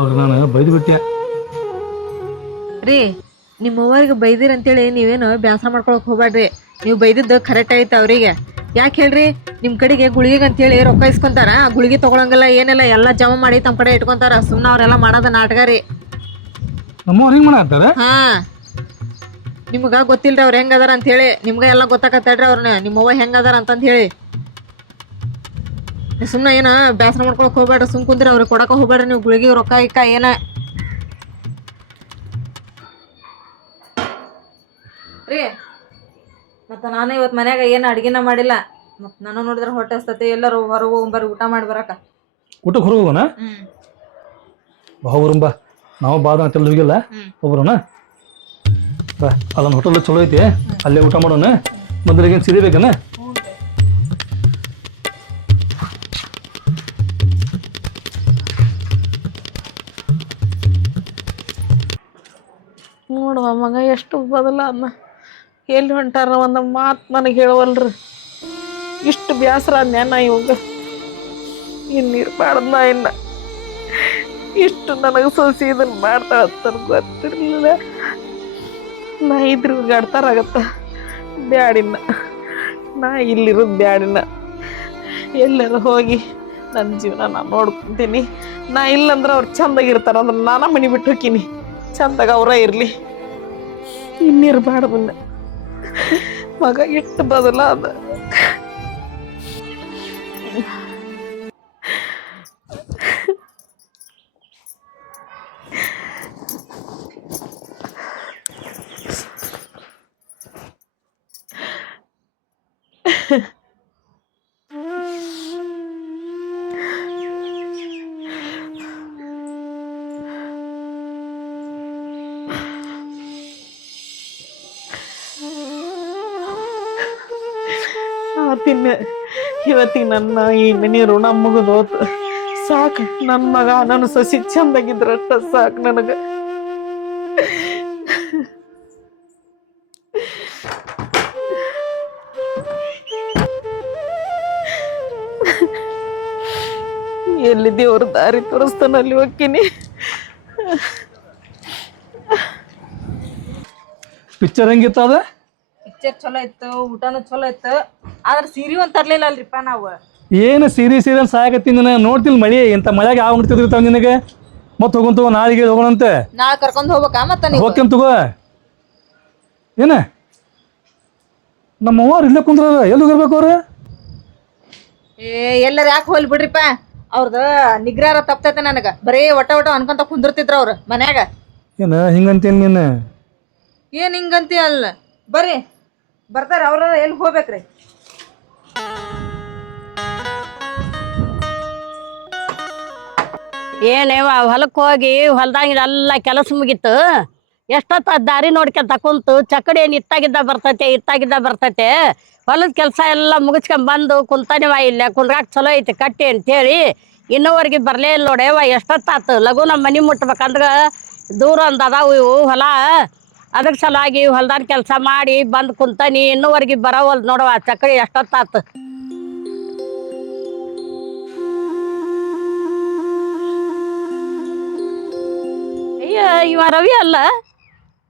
ಅವ್ರಿಗೆ ನಾನು ಬೈದು ಬಿಟ್ಟೆ. ರೀ ನಿಮ್ಮ ಅವ್ವರಿಗೆ ಬೈದಿರ ಅಂತೇಳಿ ನೀವೇನು ಬ್ಯಾಸರ ಮಾಡ್ಕೊಳಕ್ ಹೋಗ್ಬೇಡ್ರಿ ನೀವು ಬೈದಿದ್ದು ಕರೆಕ್ಟ್ ಐತೆ ಅವ್ರಿಗೆ ಯಾಕೆ ಹೇಳ್ರಿ ನಿಮ್ ಕಡೆಗೆ ಗುಳಿಗೆ ಅಂತೇಳಿ ರೊಕ್ಕ ಇಸ್ಕೊಂತಾರ ಗುಳಿಗೆ ತಗೊಳಂಗಿಲ್ಲ ಏನಿಲ್ಲ ಎಲ್ಲ ಜಮಾ ಮಾಡಿ ತಮ್ಮ ಕಡೆ ಇಟ್ಕೊಂತಾರ ಸುಮ್ಮನೆ ಅವ್ರೆಲ್ಲ ಮಾಡೋದ ನಾಟಕ ರೀ. ನಮ್ಮವ್ರು ಹಿಂಗೆ ಮಾಡತ್ತಾರ ಹಾ ನಿಮ್ಗ ಗೊತ್ತಿಲ್ರಿ ಅವ್ರ ಹೆಂಗ್ ಅದಾರ ಅಂತ ಹೇಳಿ ನಿಮ್ಗ ಎಲ್ಲ ಗೊತ್ತಾಕತ್ತೇಳ್ರಿ ಅವ್ರನ್ನ ನಿಮ್ಮವ್ವ ಹೆಂಗ್ ಅದಾರ ಅಂತಂದ್ ಹೇಳಿ ನೀ ಸುಮ್ಮನೆ ಏನ ಬೇಸರ ಮಾಡ್ಕೊಳಕ್ ಹೋಗ್ಬೇಡ್ರಿ, ಸುಮ್ ಕುಂದ್ರಿ, ಅವ್ರಿಗೆ ಕೊಡಕ ಹೋಗ್ಬೇಡ್ರಿ ನೀವು ಗುಳಿಗೆ ರೊಕ್ಕ ಇಕ್ಕ ಏನ. ರೀ ಮತ್ತ ನಾನು ಇವತ್ತು ಮನ್ಯಾಗ ಏನು ಅಡ್ಗಿನ ಮಾಡಿಲ್ಲ, ಮತ್ ನಾನು ನೋಡಿದ್ರೆ ಹೊಟ್ಟೆ ಹಸ್ತತಿ, ಎಲ್ಲರೂ ಹೊರಗೆ ಹೋಗ್ಬರ್ರಿ ಊಟ ಮಾಡಿ ಬರಕ. ಊಟಕ್ಕೆ ಹೊರಗೆ ಹೋಗೋಣ? ಬಾ ಹೋಗ್ರಂಬ, ನಾವು ಬಾದ ಅಂತೆಲ್ಲ ಹೋಗಿಲ್ಲ, ಹೋಗ್ಬರೋಣ ಬಾ. ಅಲ್ಲೊಂದು ಹೋಟೆಲ್ ಚಲೋ ಐತಿ, ಅಲ್ಲೇ ಊಟ ಮಾಡೋಣ. ಮೊದಲಿಗೇನು ಸೀರೆ ಬೇಕನ? ನೋಡುವ ಮಗ ಎಷ್ಟು ಬದಲಾದ್ನ, ಎಲ್ಲಿ ಹೊಂಟಾರ ಒಂದು ಮಾತು ನನಗೆ ಹೇಳವಲ್ರಿ. ಇಷ್ಟು ಬೇಸರ ನಾ ಇವಾಗ ಇನ್ನಿರ್ಬಾರ್ದು. ನಾ ಇನ್ನು ಇಷ್ಟು ನನಗೆ ಸೊಸಿ ಇದನ್ನು ಮಾಡ್ತಾ ಅಂತ ಗೊತ್ತಿರಲಿಲ್ಲ. ನಾ ಇದ್ರ ಗಡ್ತಾರಾಗತ್ತ ಬ್ಯಾಡಿನ, ನಾ ಇಲ್ಲಿರೋದು ಬ್ಯಾಡಿನ. ಎಲ್ಲರೂ ಹೋಗಿ ನನ್ನ ಜೀವನ ನಾನು ನೋಡ್ಕೊತೀನಿ. ನಾ ಇಲ್ಲಂದ್ರೆ ಅವ್ರು ಚಂದಾಗಿರ್ತಾರ ಅಂದ್ರೆ ನಾನಾ ಮನೆ ಬಿಟ್ಟು ಹೋಗ್ತೀನಿ, ಚಂದಾಗ ಅವರ ಇರಲಿ. ಇನ್ನಿರ್ಬಾರ್ದು ಮಗ ಎಷ್ಟು ಬದಲಾದ. ಇವತ್ತಿಗೆ ನನ್ನ ಈ ಮನೆ ಋಣ ಮುಗಿದೋತು. ಸಾಕು, ನನ್ನ ಮಗ ನನ್ನ ಸೊಸಿ ಚಂದಾಗಿದ್ರಷ್ಟ ಸಾಕು ನನಗೆ. ಎಲ್ಲಿ ದೇವ್ರ ದಾರಿ ತೋರಿಸ್ತಾನ ಅಲ್ಲಿ ಹೋಗ್ತೀನಿ. ಪಿಕ್ಚರ್ ಹೆಂಗಿತ್ತು ಅದ? ಪಿಕ್ಚರ್ ಚಲೋ ಇತ್ತು, ಊಟನೂ ಚಲೋ ಇತ್ತು, ಆದ್ರೆ ಸೀರೆ ಒಂದು ತರ್ಲಿಲ್ಲ ಅಲ್ರಿಪ್ಪ ನಾವು. ಏನು ಸೀರೆ ಸೀರೆ ಸಾಕತ್ತೀನಿ ನಾನು ನೋಡ್ತಿಲ್ಲ. ಮಳೆ ಇಂಥ ಮಳೆಯಾಗ ಯಾವ ಮುಡ್ತಿರ್ತಾವ ನಿನಗೆ. ಮತ್ತೆ ಹೋಗೋಣ ತಗೋ, ನಾಳೆಗೆ ಹೋಗೋಣಂತೆ. ನಾಳೆ ಕರ್ಕೊಂಡು ಹೋಗ್ಬೇಕಾ ಮತ್ತೆ ನೀವು? ಹೋಗ್ತೇನೆ ತಗೋ. ಏನ ನಮ್ಮ ಅವ್ರು ಇಲ್ಲೇ ಕುಂದ್ರ, ಎಲ್ಲಿ ಹೋಗಿರ್ಬೇಕು ಅವ್ರು? ಎಲ್ಲರ ಯಾಕೆ ಹೋಗ್ಲಿ ಬಿಡ್ರಿಪ್ಪ, ಅವ್ರದ್ದು ನಿಗ್ರಹ ತಪ್ತೈತೆ ನನಗೆ. ಬರೀ ಒಟ ಅನ್ಕೊಂತ ಕುಂದಿರ್ತಿದ್ರ ಅವ್ರು ಮನ್ಯಾಗ. ಏನ ಹಿಂಗಂತೇನು ನೀನು? ಏನ್ ಹಿಂಗಂತಿ ಅಲ್ಲ, ಬರ್ರಿ ಬರ್ತಾರ ಅವ್ರ. ಎಲ್ಲಿ ಹೋಗ್ಬೇಕ್ರಿ? ಏನೇವ ಹೊಲಕ್ಕೆ ಹೋಗಿ ಹೊಲ್ದಾಗ ಎಲ್ಲ ಕೆಲಸ ಮುಗೀತು. ಎಷ್ಟೊತ್ತು ದಾರಿ ನೋಡ್ಕೊಂತ ಕುಂತು ಚಕ್ಕಡಿ ಏನು ಇತ್ತಾಗಿದ್ದ ಬರ್ತೈತೆ ಹೊಲದ ಕೆಲಸ ಎಲ್ಲ ಮುಗಿಸ್ಕೊಂಡ್ ಕುಂತಾನಿವ. ಇಲ್ಲ ಕುಂದ್ರಾಕ್ ಚಲೋ ಐತಿ ಕಟ್ಟಿ ಅಂತೇಳಿ ಇನ್ನೂವರೆಗೆ ಬರಲೇ ಇಲ್ಲ ನೋಡೇವ. ಎಷ್ಟೊತ್ತಾತು ಲಘು ನಮ್ಮ ಮನೆ ಮುಟ್ಬೇಕಂದ್ರೆ ದೂರ ಒಂದು ಅದಾವು ಇವು ಹೊಲ. ಅದ್ರ ಸಲುವಾಗಿ ಹೊಲ್ದಾನ ಕೆಲಸ ಮಾಡಿ ಬಂದು ಕುಂತಾನಿ, ಇನ್ನೂವರೆಗೆ ಬರೋವಲ್ದು ನೋಡವ. ಚಕ್ಕಡಿ ಎಷ್ಟೊತ್ತಾತು. ಅಯ್ಯ ಇವ ರವಿ ಅಲ್ಲ?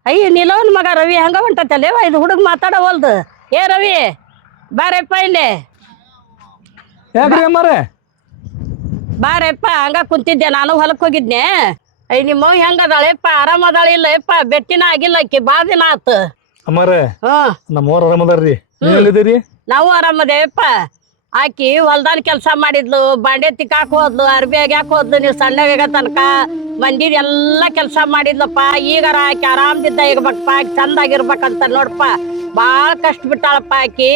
ಅಯ್ಯ ನಿಲವನ್ ಮಗ ರವಿ ಹಂಗ ಹೊಂಟತ್ತಲ್ಲೇವ. ಇದು ಹುಡುಗ ಮಾತಾಡವಲ್ದು. ಏ ರವಿ ಬಾರಪ್ಪ ಇಲ್ಲಿ. ಯಾಕ್ರಿ ಅಮ್ಮಾರೆ? ಬಾರಪ್ಪ. ಹಂಗ ಕುಂತಿದ್ದೆ, ನಾನು ಹೊಲಕ್ಕೆ ಹೋಗಿದ್ನೆ. ಅಯ್ಯ ನಿಮ್ಮವ್ ಹೆಂಗದಾಳೆಪ್ಪ? ಆರಾಮದಾಳೆ ಇಲ್ಲ ಯಪ್ಪ? ಬೆಟ್ಟಿನ ಆಗಿಲ್ಲ ಆಕಿ, ಭಾಳ ದಿನ ಆತು. ಅಮ್ಮಾರೆ ನಮ್ಮವ್ರು ಆರಾಮದಾರ್ರಿ, ನೀವೆಲ್ಲಿದ್ದೀರಿ? ನಾವು ಆರಾಮದೇವಪ್ಪ. ಆಕಿ ಹೊಲ್ದಾನ ಕೆಲಸ ಮಾಡಿದ್ಲು, ಬಾಂಡೆ ತಿಕ್ಕಾಕ್ ಹೋದ್ಲು, ಅರ್ಬಿ ಆಗ್ಯಾಕ ಹೋದ್ಲು. ನೀವು ಸಣ್ಣಗ ತನಕ ಮಂದಿದ್ ಎಲ್ಲಾ ಕೆಲಸ ಮಾಡಿದ್ಲಪ್ಪ. ಈಗಾರ ಆಕಿ ಆರಾಮದಿದ್ದ ಇರ್ಬೇಕಪ್ಪ, ಆಕಿ ಚಂದಾಗಿರ್ಬೇಕಂತ ನೋಡಪ್ಪ. ಭಾಳ ಕಷ್ಟ ಬಿಟ್ಟಾಳಪ್ಪ ಆಕಿ.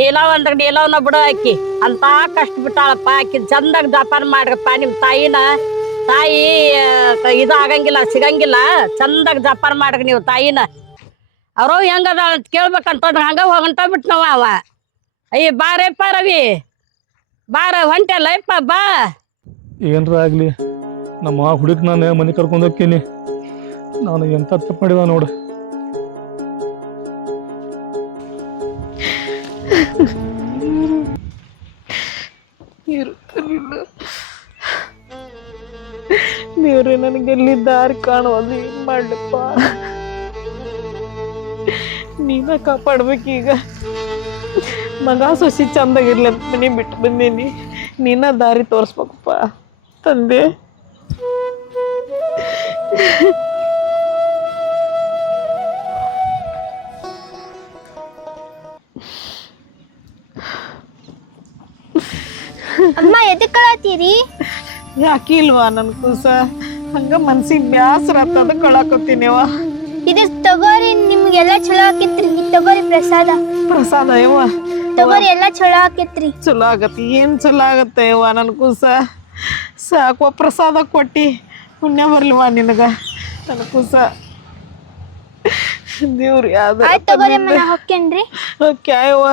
ನೀಲವ್ ಅಂದ್ರೆ ನೀಲವ್ನ ಬಿಡು, ಆಕಿ ಅಂತ ಕಷ್ಟ ಬಿಟ್ಟಾಳಪ್ಪ. ಆಕಿ ಚಂದಾಗ ಜಪಾನ ಮಾಡ್ರಪ್ಪ. ನಿಮ್ಮ ತಾಯಿನ ತಾಯಿ ಇದು ಆಗಂಗಿಲ್ಲ, ಸಿಗಂಗಿಲ್ಲ. ಚಂದಾಗ ಜಪಾನ ಮಾಡ್ರಿ ನೀವು ತಾಯಿನ. ಅವ್ರು ಹೆಂಗದ ಅಂತ ಕೇಳ್ಬೇಕಂತಂದ್ರೆ ಹಂಗ ಹೊಂಟ ಬಿಟ್ಟು ನಾವ ಅವ. ಅಯ್ಯ ಬಾರಪ್ಪ ರವಿ, ಬಾರ ಹೊಂಟಲ್ಲ ಯಪ್ಪ ಬಾ. ಏನ್ರ ಆಗ್ಲಿ, ನಮ್ಮ ಹುಡುಗ ನಾನು ಮನೆ ಕರ್ಕೊಂಡು ಹೋಗ್ತೀನಿ. ನಾನು ಎಂತ ತಪ್ಪು ಮಾಡಿದ ನೋಡು. ದೇವ್ರೆ ನನಗೆ ಎಲ್ಲಿ ದಾರಿ ಕಾಣೋದು, ಏನ್ ಮಾಡ್ಲಪ್ಪ? ನೀನ ಕಾಪಾಡ್ಬೇಕೀಗ. ಮಗ ಸೊಸಿ ಚಂದಾಗಿರ್ಲಿ ಅಂತ ಮನೆ ಬಿಟ್ಟು ಬಂದೀನಿ. ನೀನ ದಾರಿ ತೋರಿಸ್ಬೇಕಪ್ಪ ತಂದೆ. ಅಮ್ಮ ಎದೆ ಅಳಾಕತ್ತೀರಿ? ಯಾಕಿಲ್ವಾ ನನ್ ಕೂಸ ಹಂಗ ಮನ್ಸಿಗೆ ಬ್ಯಾಸರ ಆತದ ಕಳಾಕತ್ತೀನಿವ. ಇದು ತಗೋರಿ, ನಿಮ್ಗೆಲ್ಲ ಚಲೋ ಆಕೇತ್ರಿ. ತಗೋರಿ ಪ್ರಸಾದ. ಪ್ರಸಾದ ಯವ್ವ ತಗೋರಿ, ಎಲ್ಲ ಚಲೋ ಆಕೇತ್ರಿ. ಚಲೋ ಆಗತ್ತೆ. ಏನ್ ಚಲೋ ಆಗತ್ತೆ ಯವ್ವ ನನ್ ಕೂಸ. ಸಾಕುವ ಪ್ರಸಾದ ಕೊಟ್ಟಿ, ಪುಣ್ಯ ಬರ್ಲಿವಾ ನಿನಗ ನನ್ ಕೂಸ. ದೇವ್ರಿ ಆಯ್ತು ತಗೋರಿ ಅಮ್ಮ, ನಾ ಹೊಕ್ಕೇನ್ರಿ. ಕ್ಯಾಯವ್ವ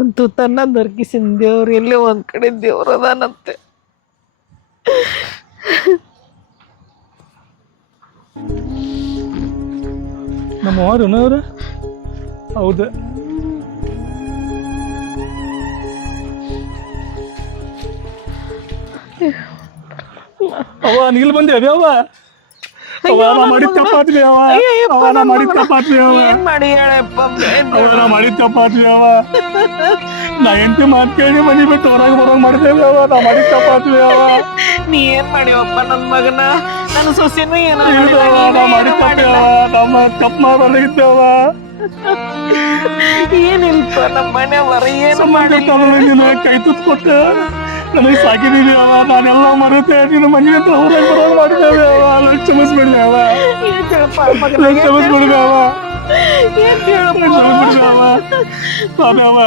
ಅಂತೂ ತನ್ನ ದೊರಕಿಸಿನ ದೇವ್ರು ಎಲ್ಲೇ ಒಂದ್ ಕಡೆ ದೇವ್ರ ಅದಾನಂತೆ. ನಮ್ಮ ಅವ್ರ ಹೌದು. ಅವ್ವ ನೀಲ್ ಬಂದೆ ಅವ್ವ. ಅವ್ವ ನಾ ಮಾಡಿದ ತಪ್ಪಾತ್ರಿ ಅವ್ವ. ಅವ್ವ ನಾ ಮಾಡಿದ ತಪ್ಪಾತ್ರಿ ಅವ್ವ. ಏನ್ ಮಾಡಿ ಹೇಳಪ್ಪ. ಅವ್ವ ನಾ ಮಾಡಿದ ತಪ್ಪಾತ್ರಿ ಅವ್ವ. ನಾ ಎಂಟಿ ಮಾತು ಕೇಳಿ ಮನಿ ಬಿಟ್ಟು ಹೊರಗೆ ಬರೋಂಗ್ ಮಾಡಿದ್ದೇವೆ ಅವ್ವ. ನಾ ಮಾಡಿದ ತಪ್ಪಾತ್ರಿ ಅವ್ವ. ನೀ ಏನ್ ಮಾಡಿವಪ್ಪ ನನ್ ಮಗನ? ನನ್ನ ಸೊಸೆನೂ ಏನೋ ನಾ ಮಾಡಿದ ತಪ್ಪೆ ಅವ್ವ. ನಮ್ಮ ತಪ್ಪು ಮಾಡಲಿದ್ದೇವ. ಏನಿಲ್ಪ ನಮ್ಮ ಮನೆಯವರ ಏನು ನಿನ್ನ ಕೈ ತುತ್ತು ಕೊಟ್ಟು ನನಗೆ ಸಾಕಿದೀವಿ ಅವ. ನಾನೆಲ್ಲ ಮರೆತೆ ನಿನ್ನ ಮನೆ ಹತ್ರ ಹೊರಗೆ ಬರೋಂಗ್ ಮಾಡಿದ್ದೇವೆ ಅವ. ನನಗೆ ಕ್ಷಮಿಸ್ಬಿಡ್ಲಿ ಅವ. ಕ್ಷಮಿಸ್ಬಿಡ್ಲಿ ಅವ. ಕ್ಷಮಿಸ್ಬಿಡ್ಲಿ ಅವ. ಬಾಬೆ ಅವ,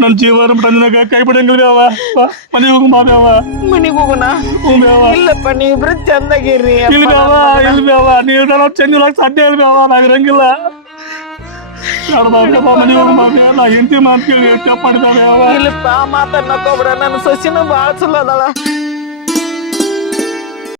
ನನ್ನ ಜೀವನ ಬಿಟ್ಟ ನಿನಗ ಕೈ ಬಿಡಂಗಿಲ್ರಿ ಅವ. ಮನೆಗೆ ಹೋಗಿ ಬಾಬೆ ಅವ. ಮನೆಗೆ ಹೋಗೋಣ? ಹ್ಞೂ ಅವ. ಇಲ್ಲಪ್ಪ, ನೀವಿಬ್ರು ಚಂದಾಗಿರ್ರಿ. ಇಲ್ಬಿ ಅವ, ಇಲ್ಬಿ ಅವ. ನೀವು ನಾವು ಚೆಂದಿಲ್ಲಕ್ಕೆ ಸಾಧ್ಯ ಇಲ್ಬಿ ಅವ. ನಾ ಇರಂಗಿಲ್ಲ. ಮನೆಗೆ ಹೋಗಿ ಬಾಬೆ. ನಾ ಹೆಂಡತಿ ಮಾತು ಕೇಳಿ ತಪ್ಪು ಮಾಡಿದ್ದಾವೆ ಅವ. ಇಲ್ಲಪ್ಪ, ಮಾತನ್ನಕೋಬ್ರ. ನನ್ನ ಸೊಸಿನೂ ಭಾಳ ಚಲೋ ಅದಾಳ.